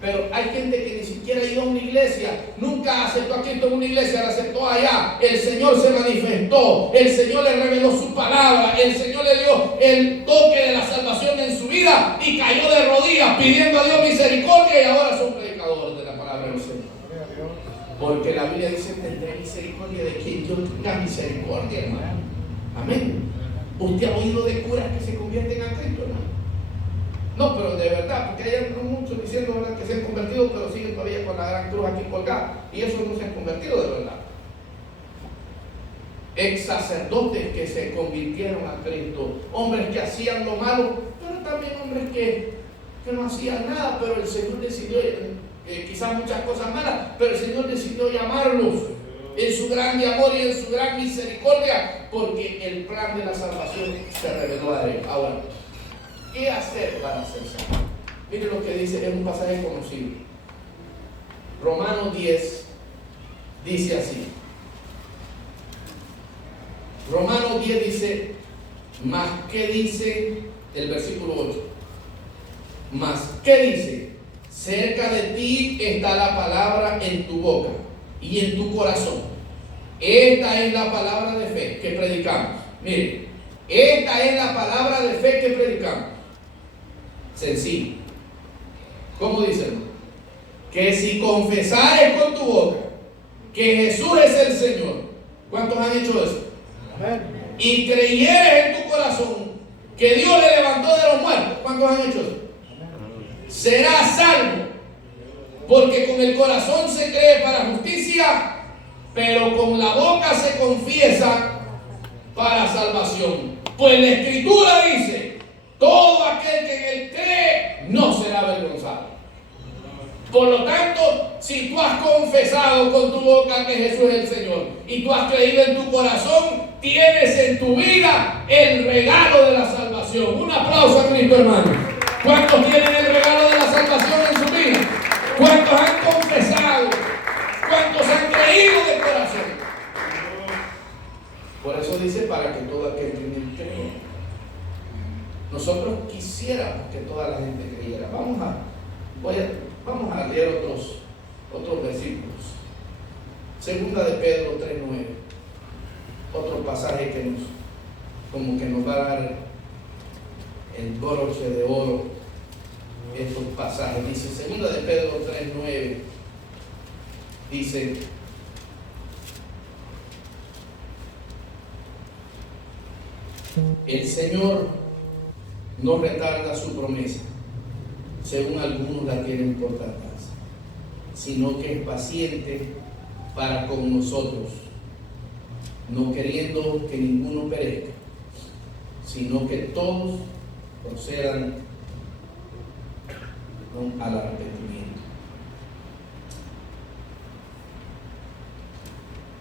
Pero hay gente que ni siquiera ha ido a una iglesia, nunca aceptó a Cristo en una iglesia, la aceptó allá. El Señor se manifestó, el Señor le reveló su palabra, el Señor le dio el toque de la salvación en su vida y cayó de rodillas pidiendo a Dios misericordia, y ahora son predicadores de la palabra del Señor. Porque la Biblia dice: tendré misericordia de quien yo tenga misericordia, hermano. Amén. ¿Usted ha oído de curas que se convierten a Cristo, hermano? No, pero de verdad, porque hay muchos diciendo, ¿verdad?, que se han convertido, pero siguen todavía con la gran cruz aquí colgada, y esos no se han convertido de verdad. Ex sacerdotes que se convirtieron a Cristo, hombres que hacían lo malo, pero también hombres que no hacían nada, pero el Señor decidió, quizás muchas cosas malas, pero el Señor decidió llamarlos en su grande amor y en su gran misericordia, porque el plan de la salvación se reveló a él. Ahora, ¿qué hacer para ser salvo? Mire lo que dice, es un pasaje conocido. Romanos 10, dice así. Romanos 10 dice, más ¿qué dice el versículo 8? Más ¿qué dice? Cerca de ti está la palabra en tu boca y en tu corazón. Esta es la palabra de fe que predicamos. Miren, esta es la palabra de fe que predicamos. Sencillo. ¿Cómo dice, hermano? Que si confesares con tu boca que Jesús es el Señor. ¿Cuántos han hecho eso? Amén. Y creyeres en tu corazón que Dios le levantó de los muertos. ¿Cuántos han hecho eso? Amén. Serás salvo. Porque con el corazón se cree para justicia, pero con la boca se confiesa para salvación. Pues la Escritura dice, todo aquel que en él cree no será avergonzado. Por lo tanto, si tú has confesado con tu boca que Jesús es el Señor y tú has creído en tu corazón, tienes en tu vida el regalo de la salvación. Un aplauso a Cristo, hermano. ¿Cuántos tienen el regalo de la salvación en su vida? ¿Cuántos han confesado? ¿Cuántos han creído de corazón? Por eso dice, para que todo aquel que en él cree. Nosotros quisiéramos que toda la gente creyera. Vamos a leer otros versículos. Segunda de Pedro 3:9. Otro pasaje que nos va a dar el broche de oro. Estos pasajes. Dice, segunda de Pedro 3:9. Dice, el Señor no retarda su promesa, según algunos la tienen por tardanza, sino que es paciente para con nosotros, no queriendo que ninguno perezca, sino que todos procedan al arrepentimiento.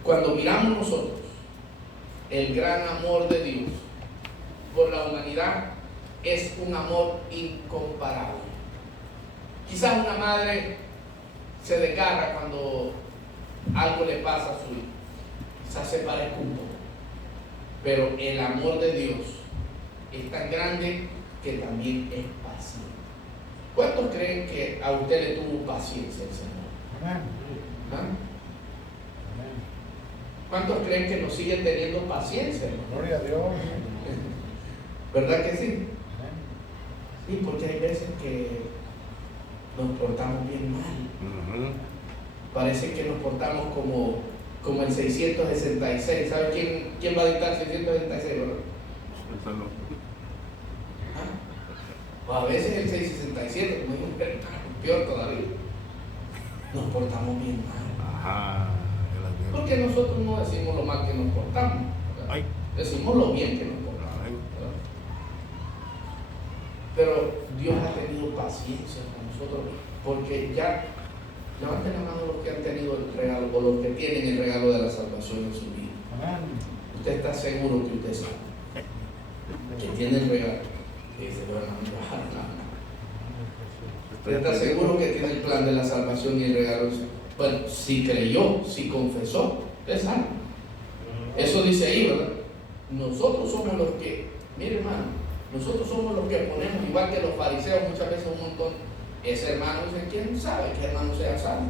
Cuando miramos nosotros el gran amor de Dios por la humanidad, es un amor incomparable. Quizás una madre se desgarra cuando algo le pasa a su hijo, quizás se parezca un poco, pero el amor de Dios es tan grande que también es paciente. ¿Cuántos creen que a usted le tuvo paciencia el Señor? Amén. ¿Ah? ¿Cuántos creen que nos sigue teniendo paciencia, hermano? Gloria a Dios. ¿Verdad que sí? Sí, porque hay veces que nos portamos bien mal. Parece que nos portamos como el 666. ¿Sabe quién va a dictar 666, verdad? ¿Ah? O a veces el 667, como digo, peor todavía. Nos portamos bien mal. Ajá. Porque nosotros no decimos lo mal que nos portamos. Decimos lo bien que nos portamos. Pero Dios ha tenido paciencia con nosotros, porque ya levanten la mano los que han tenido el regalo, o los que tienen el regalo de la salvación en su vida. Amén. Usted está seguro que usted sabe que tiene el regalo. Y dice, bueno, usted está seguro que tiene el plan de la salvación y el regalo. Bueno, si creyó, si confesó, usted sabe. Eso dice ahí, ¿verdad? Nosotros somos los que, mire, hermano, nosotros somos los que ponemos, igual que los fariseos, muchas veces un montón. Ese hermano, ¿quién sabe que hermano sea salvo?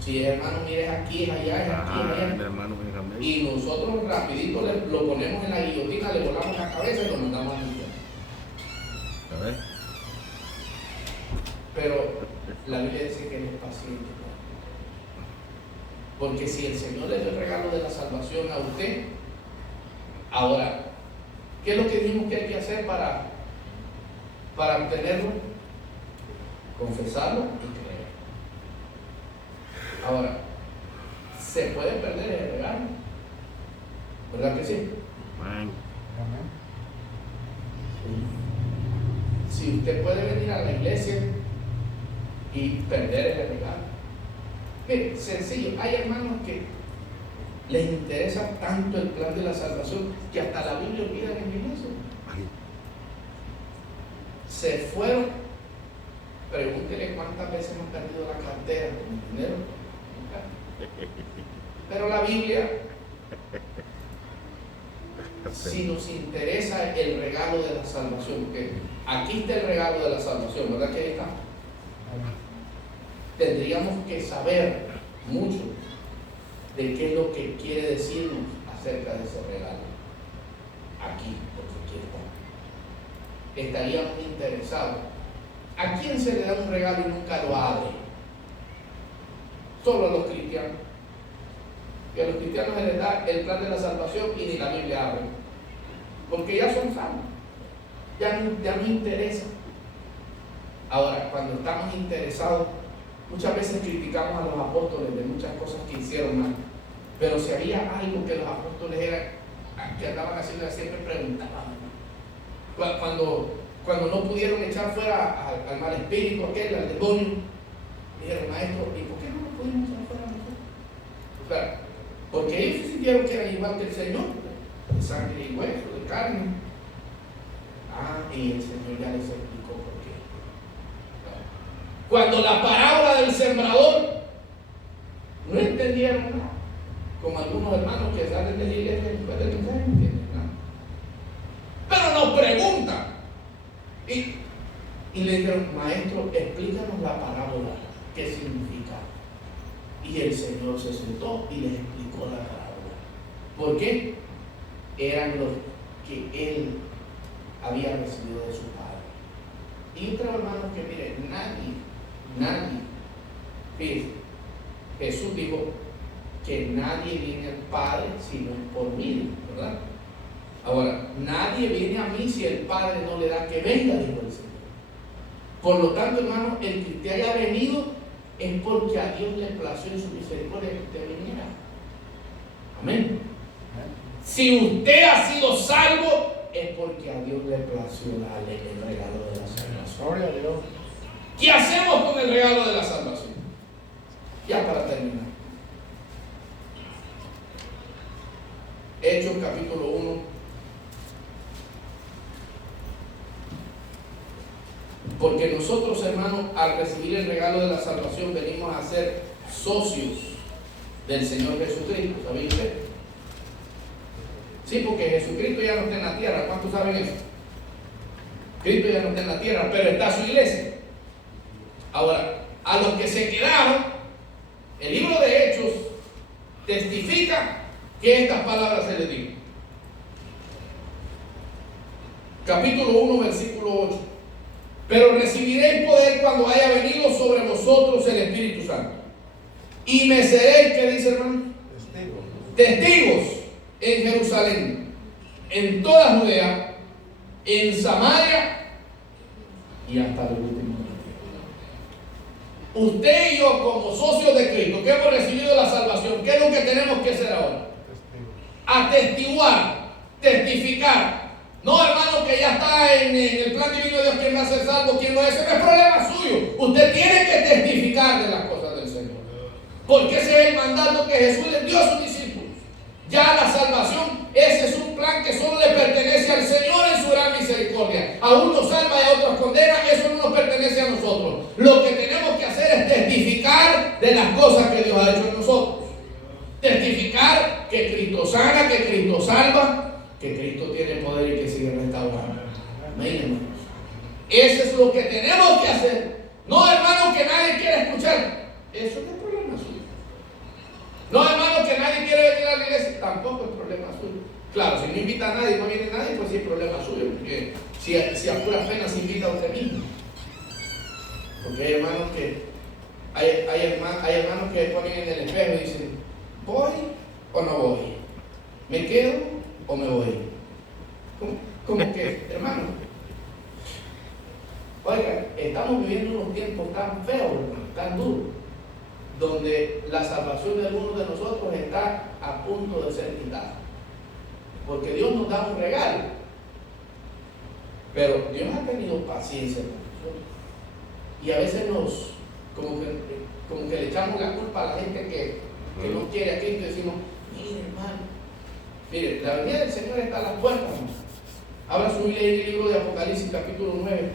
Si el hermano, mire, es aquí, es allá, es aquí, es allá. Y nosotros rapidito lo ponemos en la guillotina, le volamos la cabeza y lo mandamos a limpiar. Pero la Biblia dice que Él es paciente. Porque si el Señor le dio el regalo de la salvación a usted, ahora, ¿qué es lo que dijimos que hay que hacer para obtenerlo? Confesarlo y creer. Ahora, ¿se puede perder el regalo? ¿Verdad que sí? Amén. Si usted puede venir a la iglesia y perder el regalo. Mire, sencillo, hay hermanos que les interesa tanto el plan de la salvación que hasta la Biblia olvidan en la iglesia. Se fueron. Pregúntele cuántas veces hemos perdido la cartera con el dinero. Pero la Biblia, si nos interesa el regalo de la salvación, porque aquí está el regalo de la salvación, ¿verdad que ahí está? Tendríamos que saber mucho de qué es lo que quiere decirnos acerca de ese regalo. Aquí, porque aquí está. Estaríamos interesados. ¿A quién se le da un regalo y nunca lo abre? Solo a los cristianos. Y a los cristianos se les da el plan de la salvación y ni la Biblia abre. Porque ya son salvos. Ya no interesa. Ahora, cuando estamos interesados, muchas veces criticamos a los apóstoles de muchas cosas que hicieron mal. Pero si había algo que los apóstoles que andaban haciendo, siempre preguntaban. Cuando no pudieron echar fuera al mal espíritu, al demonio, dijeron, maestro, ¿y por qué no lo pudimos echar fuera nosotros? Claro, porque ellos sintieron que eran igual que el Señor, de sangre y hueso, de carne. Y el Señor ya les explicó por qué. Claro. Cuando la parábola del sembrador, no entendieron nada, como algunos hermanos que salen de la iglesia después del mensaje no entienden nada. Pero nos preguntan, y le dijeron, maestro, explícanos la parábola, ¿qué significa? Y el Señor se sentó y les explicó la parábola. ¿Por qué? Eran los que él había recibido de su Padre. Y otro hermano que mire, nadie, fíjense, Jesús dijo que nadie viene al Padre sino por mí, ¿verdad? Ahora, nadie viene a mí si el Padre no le da que venga, dijo el Señor. Por lo tanto, hermano, el que usted haya venido es porque a Dios le plació en su misericordia que usted viniera. Amén. Si usted ha sido salvo, es porque a Dios le plació darle el regalo de la salvación. Gloria a Dios. ¿Qué hacemos con el regalo de la salvación? Ya para terminar. Hechos capítulo 1. Porque nosotros, hermanos, al recibir el regalo de la salvación, venimos a ser socios del Señor Jesucristo. ¿Sabía usted? Sí, porque Jesucristo ya no está en la tierra. ¿Cuántos saben eso? Cristo ya no está en la tierra, pero está su iglesia. Ahora, a los que se quedaron, el libro de Hechos testifica que estas palabras se les dijo. Capítulo 1, versículo 8. Pero recibiréis poder cuando haya venido sobre vosotros el Espíritu Santo. Y me seréis, ¿qué dice, hermano? Testigos en Jerusalén, en toda Judea, en Samaria y hasta el último día. Usted y yo, como socios de Cristo, que hemos recibido la salvación, ¿qué es lo que tenemos que hacer ahora? Atestiguar, testificar. No, hermano, que ya está en el plan divino de Dios quién va a ser salvo, quién no es. Ese no es problema suyo. Usted tiene que testificar de las cosas del Señor. Porque ese es el mandato que Jesús les dio a sus discípulos. Ya la salvación, ese es un plan que solo le pertenece al Señor en su gran misericordia. A unos salva y a otros condena, eso no nos pertenece a nosotros. Lo que tenemos que hacer es testificar de las cosas que Dios ha hecho en nosotros. Testificar que Cristo sana, que Cristo salva, que Cristo tiene poder y que sigue restaurando. Amén, hermanos. Eso es lo que tenemos que hacer. No, hermano, que nadie quiere escuchar. Eso no es problema suyo. No, hermano, que nadie quiere venir a la iglesia. Tampoco es problema suyo. Claro, si no invita a nadie, no viene nadie, pues sí es problema suyo. Porque si a puras penas invita a usted mismo. Porque hay hermanos que hay hermanos que ponen en el espejo y dicen, ¿voy o no voy? ¿Me quedo o me voy? ¿Cómo que, hermano? Oiga, estamos viviendo unos tiempos tan feos, tan duros, donde la salvación de algunos de nosotros está a punto de ser quitada. Porque Dios nos da un regalo, pero Dios ha tenido paciencia con nosotros. Y a veces como que le echamos la culpa a la gente que no quiere a Cristo y decimos, mire, hermano, mire, la venida del Señor está a las puertas. Abra su Biblia en el libro de Apocalipsis, capítulo 9.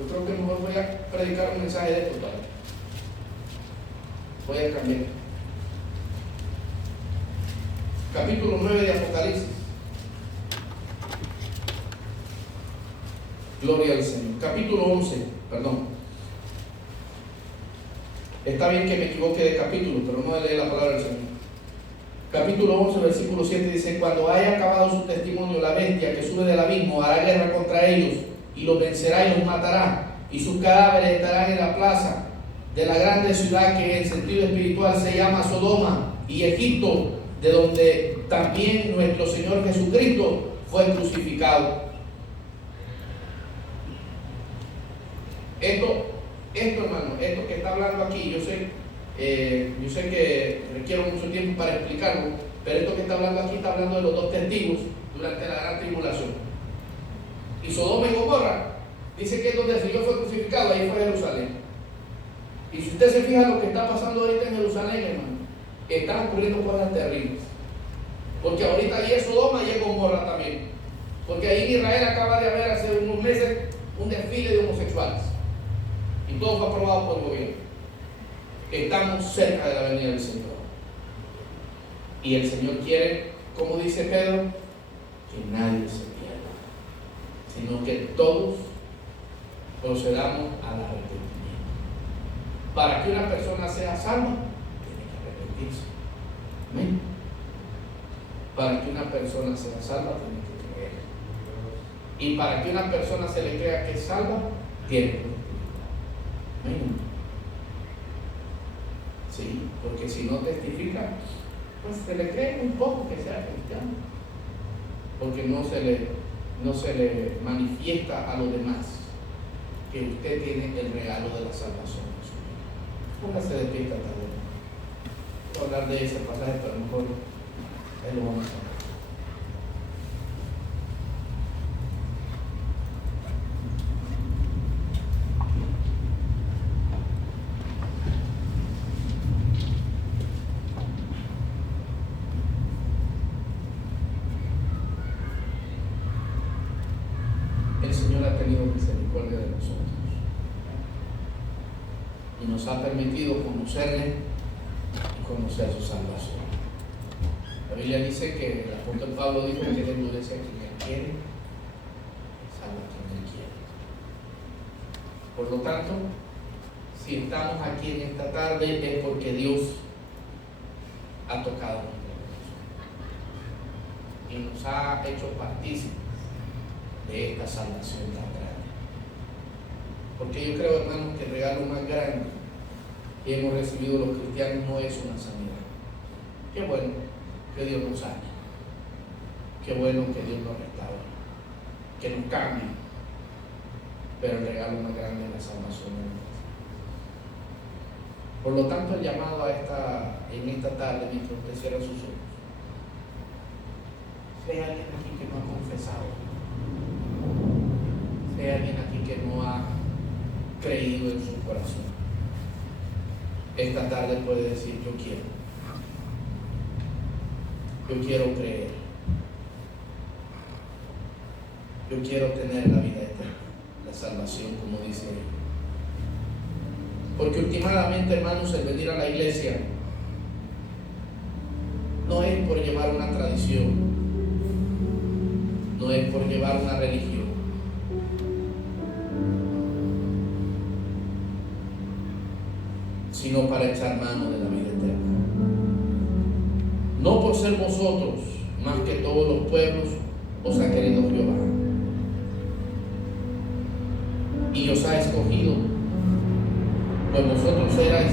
Yo creo que mejor voy a predicar un mensaje de esto, Padre. Voy a cambiar. Capítulo 9 de Apocalipsis. Gloria al Señor. Capítulo 11, perdón. Está bien que me equivoque de capítulo, pero no leí la palabra del Señor. Capítulo 11, versículo 7 dice: cuando haya acabado su testimonio, la bestia que sube del abismo hará guerra contra ellos y los vencerá y los matará, y sus cadáveres estarán en la plaza de la grande ciudad que en sentido espiritual se llama Sodoma y Egipto, de donde también nuestro Señor Jesucristo fue crucificado. Esto hermano, esto que está hablando aquí, yo sé que requiero mucho tiempo para explicarlo, pero esto que está hablando aquí está hablando de los dos testigos durante la gran tribulación. Y Sodoma y Gomorra dice que es donde el Señor fue crucificado, ahí fue Jerusalén. Y si usted se fija lo que está pasando ahorita en Jerusalén, hermano, están ocurriendo cosas terribles. Porque ahorita ahí es Sodoma y es Gomorra también. Porque ahí en Israel acaba de haber hace unos meses un desfile de homosexuales. Y todo fue aprobado por el gobierno. Estamos cerca de la venida del Señor. Y el Señor quiere, como dice Pedro, que nadie se pierda, sino que todos procedamos al arrepentimiento. Para que una persona sea salva, tiene que arrepentirse. Amén. Para que una persona sea salva, tiene que creer. Y para que una persona se le crea que es salva, tiene que creer. Amén. Sí, porque si no testifica, pues se le cree muy poco que sea cristiano, porque no se le manifiesta a los demás que usted tiene el regalo de la salvación en su vida. Póngase de pie esta tarde. Voy a hablar de ese pasaje, pero mejor ahí lo vamos a ver. El Señor ha tenido misericordia de nosotros y nos ha permitido conocerle y conocer su salvación. La Biblia dice que el apóstol Pablo dijo que Él endurece a quien Él quiere, salva a quien Él quiere. Por lo tanto, si estamos aquí en esta tarde es porque Dios ha tocado nuestro corazón y nos ha hecho partícipes de esta salvación tan grande. Porque yo creo, hermanos, que el regalo más grande que hemos recibido los cristianos no es una sanidad. Qué bueno que Dios nos sane, qué bueno que Dios nos restaure, que nos cambie, pero el regalo más grande es la salvación de Dios. Por lo tanto, el llamado en esta tarde, mientras usted cierra sus ojos, si hay alguien aquí que no ha confesado, si hay alguien aquí que no ha creído en su corazón, esta tarde puede decir: yo quiero creer, yo quiero tener la vida eterna, la salvación, como dice él. Porque últimamente, hermanos, el venir a la iglesia no es por llevar una tradición, no es por llevar una religión, sino para echar mano de la vida eterna. No por ser vosotros más que todos los pueblos os ha querido Jehová y os ha escogido, pues vosotros erais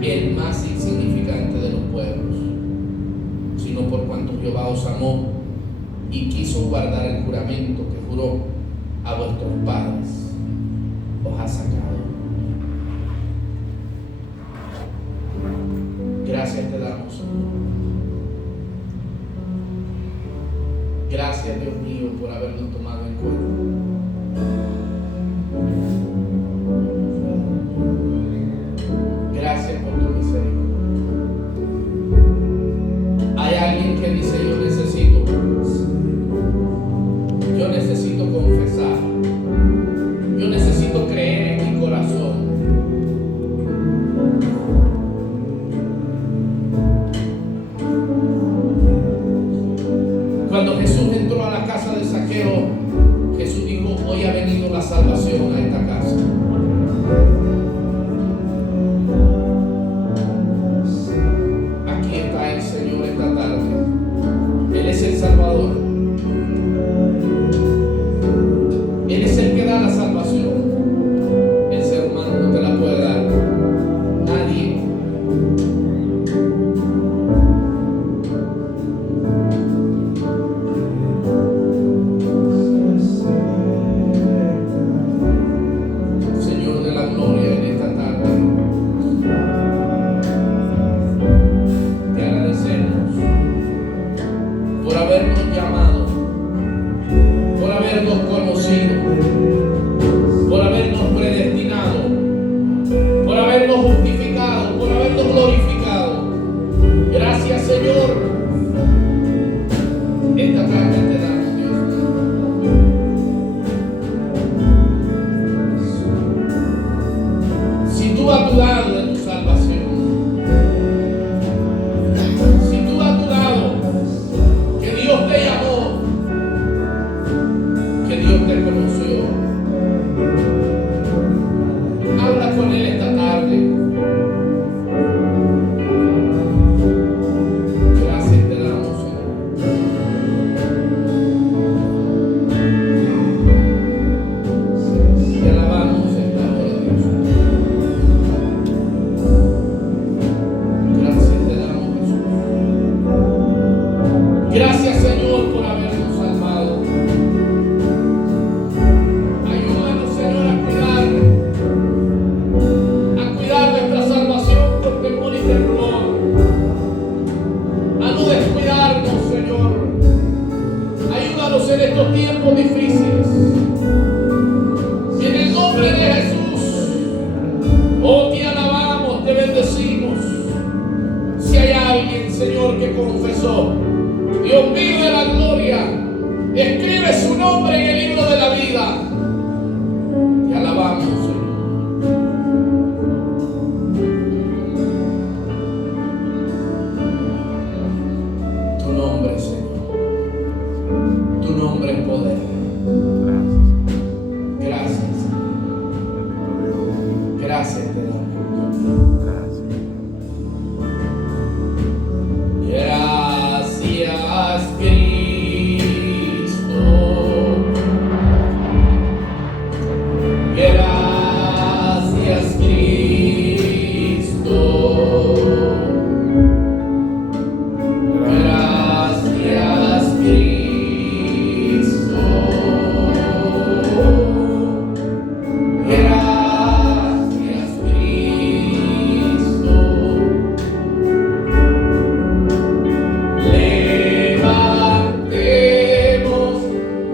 el más insignificante de los pueblos, sino por cuanto Jehová os amó y quiso guardar el juramento que juró a vuestros padres, os ha sacado. Gracias te damos, Señor. Gracias, Dios mío, por habernos tomado en cuenta. Gracias por tu misericordia. Hay alguien que dice: yo necesito confesar, yo necesito que confesó: Dios mío de la gloria, escribe su nombre en el libro de la vida. Te alabamos, Señor. Tu nombre, Señor. Tu nombre es poder. Gracias. Gracias te damos. Gracias, Cristo. Gracias, Cristo. Gracias, Cristo. Gracias, Cristo. Levantemos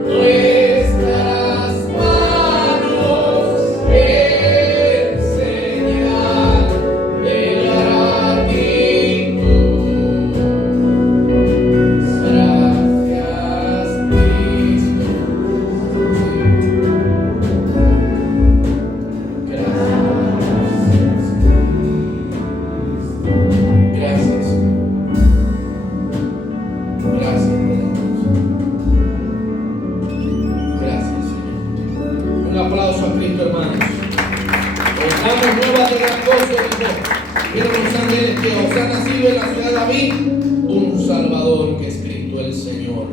nuestras manos en señal de gratitud. Gracias, Cristo. Gracias. Gracias, gracias, Señor. Un aplauso a Cristo, hermanos. Os damos nuevas de gran gozo, dijo. Vieron los ángeles que os ha nacido en la ciudad de David un Salvador, que es Cristo el Señor.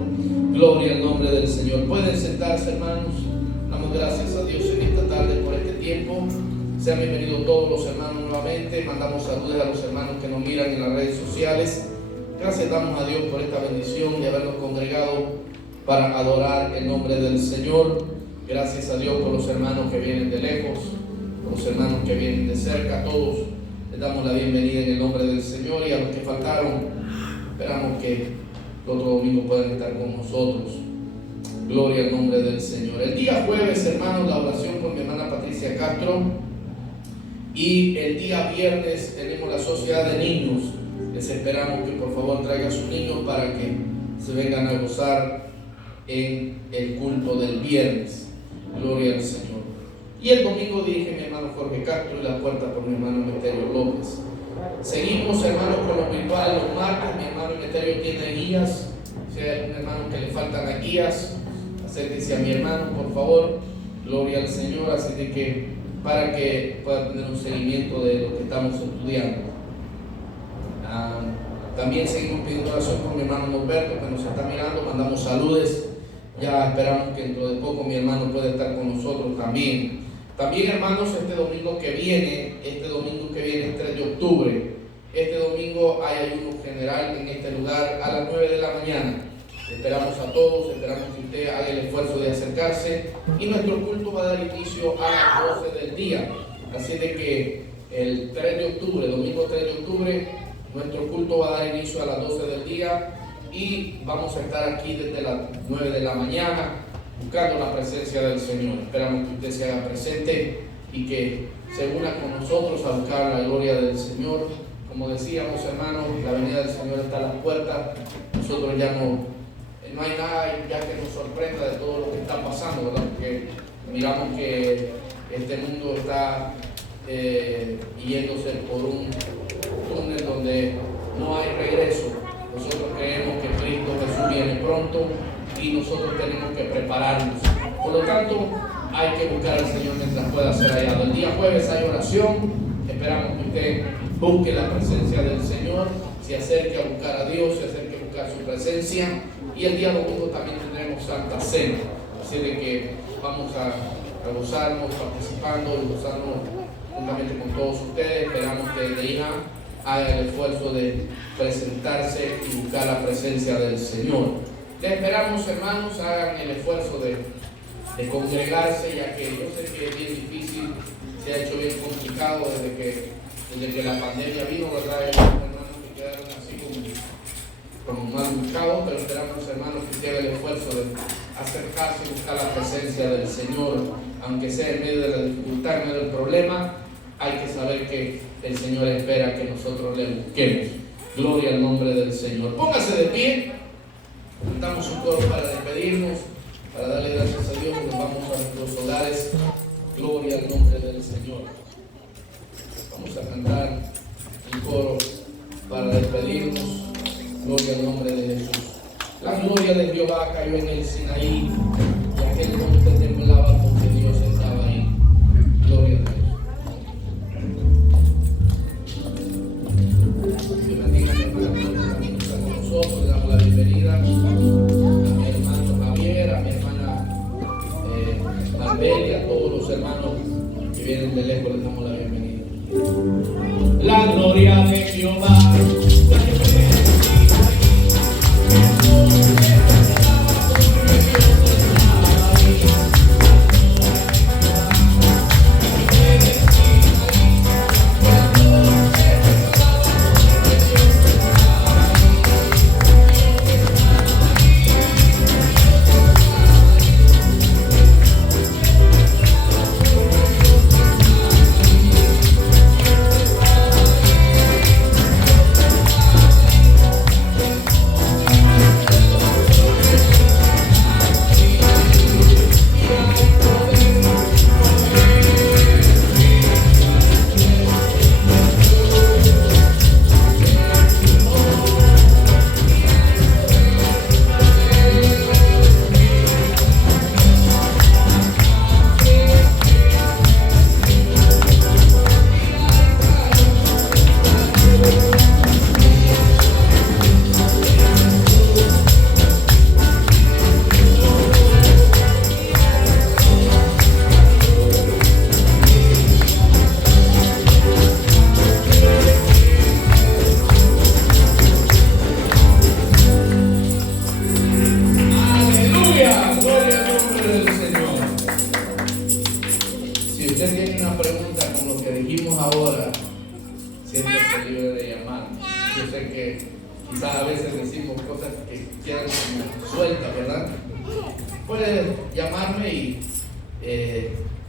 Gloria al nombre del Señor. Pueden sentarse, hermanos. Damos gracias a Dios en esta tarde por este tiempo. Sean bienvenidos todos los hermanos nuevamente. Mandamos saludos a los hermanos que nos miran en las redes sociales. Gracias damos a Dios por esta bendición de habernos congregado para adorar el nombre del Señor. Gracias a Dios por los hermanos que vienen de lejos, por los hermanos que vienen de cerca. A todos les damos la bienvenida en el nombre del Señor, y a los que faltaron, esperamos que el otro domingo puedan estar con nosotros. Gloria al nombre del Señor. El día jueves, hermanos, la oración con mi hermana Patricia Castro, y el día viernes tenemos la sociedad de niños. Les esperamos que por favor traigan a sus niños para que se vengan a gozar en el culto del viernes. Gloria al Señor. Y el domingo dirige mi hermano Jorge Castro y la puerta por mi hermano Emeterio López. Seguimos, hermanos, con los virtuales los martes. Mi hermano Emeterio tiene guías. Si hay algún hermano que le faltan a guías, acérquese a mi hermano, por favor. Gloria al Señor. Así de que para que pueda tener un seguimiento de lo que estamos estudiando. También seguimos pidiendo oración por mi hermano Norberto, que nos está mirando. Mandamos saludos. Ya esperamos que dentro de poco mi hermano pueda estar con nosotros también. También, hermanos, este domingo que viene es 3 de octubre. Este domingo hay ayuno general en este lugar a las 9 de la mañana. Esperamos a todos, esperamos que usted haga el esfuerzo de acercarse, y nuestro culto va a dar inicio a las 12 del día. Así de que el 3 de octubre, domingo 3 de octubre, nuestro culto va a dar inicio a las 12 del día, y vamos a estar aquí desde las 9 de la mañana buscando la presencia del Señor. Esperamos que usted se haga presente y que se una con nosotros a buscar la gloria del Señor. Como decíamos, hermanos, la venida del Señor está a las puertas. Nosotros ya no hay nada ya que nos sorprenda de todo lo que está pasando, ¿verdad? Porque miramos que este mundo está yéndose por un túnel donde no hay regreso. Nosotros creemos que Cristo Jesús viene pronto y nosotros tenemos que prepararnos. Por lo tanto, hay que buscar al Señor mientras pueda ser hallado. El día jueves hay oración. Esperamos que usted busque la presencia del Señor, se acerque a buscar a Dios, se acerque a buscar su presencia. Y el día domingo también tendremos Santa Cena. Así de que vamos a gozarnos participando y gozarnos juntamente con todos ustedes. Esperamos que el hija haga el esfuerzo de presentarse y buscar la presencia del Señor. Les esperamos, hermanos, hagan el esfuerzo de congregarse, ya que yo sé que es bien difícil, se ha hecho bien complicado desde que la pandemia vino, ¿verdad? Hay hermanos que quedaron así como mal buscados, pero esperamos, hermanos, que hagan el esfuerzo de acercarse y buscar la presencia del Señor, aunque sea en medio de la dificultad, en medio del problema. Hay que saber que el Señor espera que nosotros le busquemos. Gloria al nombre del Señor. Póngase de pie. Cantamos un coro para despedirnos, para darle gracias a Dios. Nos vamos a nuestros hogares. Gloria al nombre del Señor. Vamos a cantar un coro para despedirnos. Gloria al nombre de Jesús. La gloria de Jehová cayó en el Sinaí y aquel monte temblaba porque Dios estaba ahí. Gloria a Dios. Dios bendiga a mi hermana que está con nosotros. Le damos la bienvenida a mi hermano Javier, a mi hermana Marbella, y a todos los hermanos que vienen de lejos. Les damos la bienvenida. La gloria de Jehová cayó en el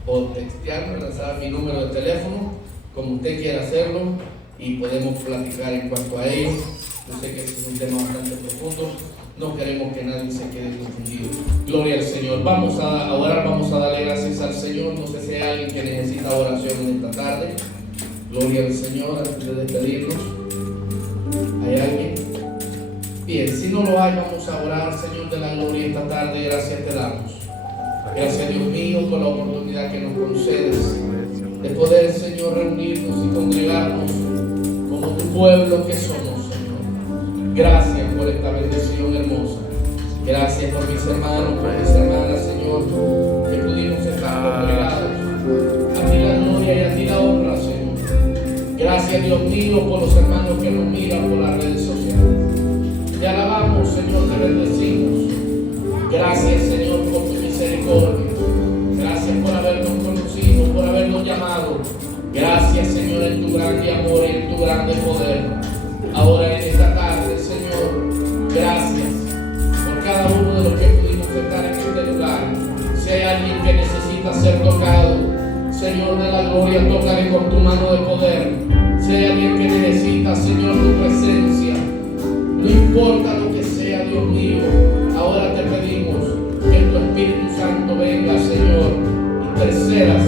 o textearme, lanzar mi número de teléfono, como usted quiera hacerlo, y podemos platicar en cuanto a ello. Yo sé que este es un tema bastante profundo, no queremos que nadie se quede confundido. Gloria al Señor. Vamos a orar, vamos a darle gracias al Señor. No sé si hay alguien que necesita oración en esta tarde. Gloria al Señor, antes de despedirnos. ¿Hay alguien? Bien, si no lo hay, vamos a orar. Señor de la gloria, esta tarde gracias te damos. Gracias, Dios mío, por la oportunidad que nos concedes de poder, Señor, reunirnos y congregarnos como tu pueblo que somos, Señor. Gracias por esta bendición hermosa. Gracias por mis hermanos, por mis hermanas, Señor, que pudimos estar congregados. A ti la gloria y a ti la honra, Señor. Gracias, Dios mío, por los hermanos que nos miran por las redes sociales. Te alabamos, Señor, te bendecimos. Gracias, Señor, por tu misericordia. Gracias por habernos conocido, por habernos llamado. Gracias, Señor, en tu grande amor y en tu grande poder. Ahora en esta tarde, Señor, gracias por cada uno de los que pudimos estar en este lugar. Si hay alguien que necesita ser tocado, Señor de la gloria, tócale con tu mano de poder. Si hay alguien que necesita, Señor, tu presencia, no importa lo que sea, Dios mío, ahora te pedimos que tu Espíritu Santo venga, Señor, intercedas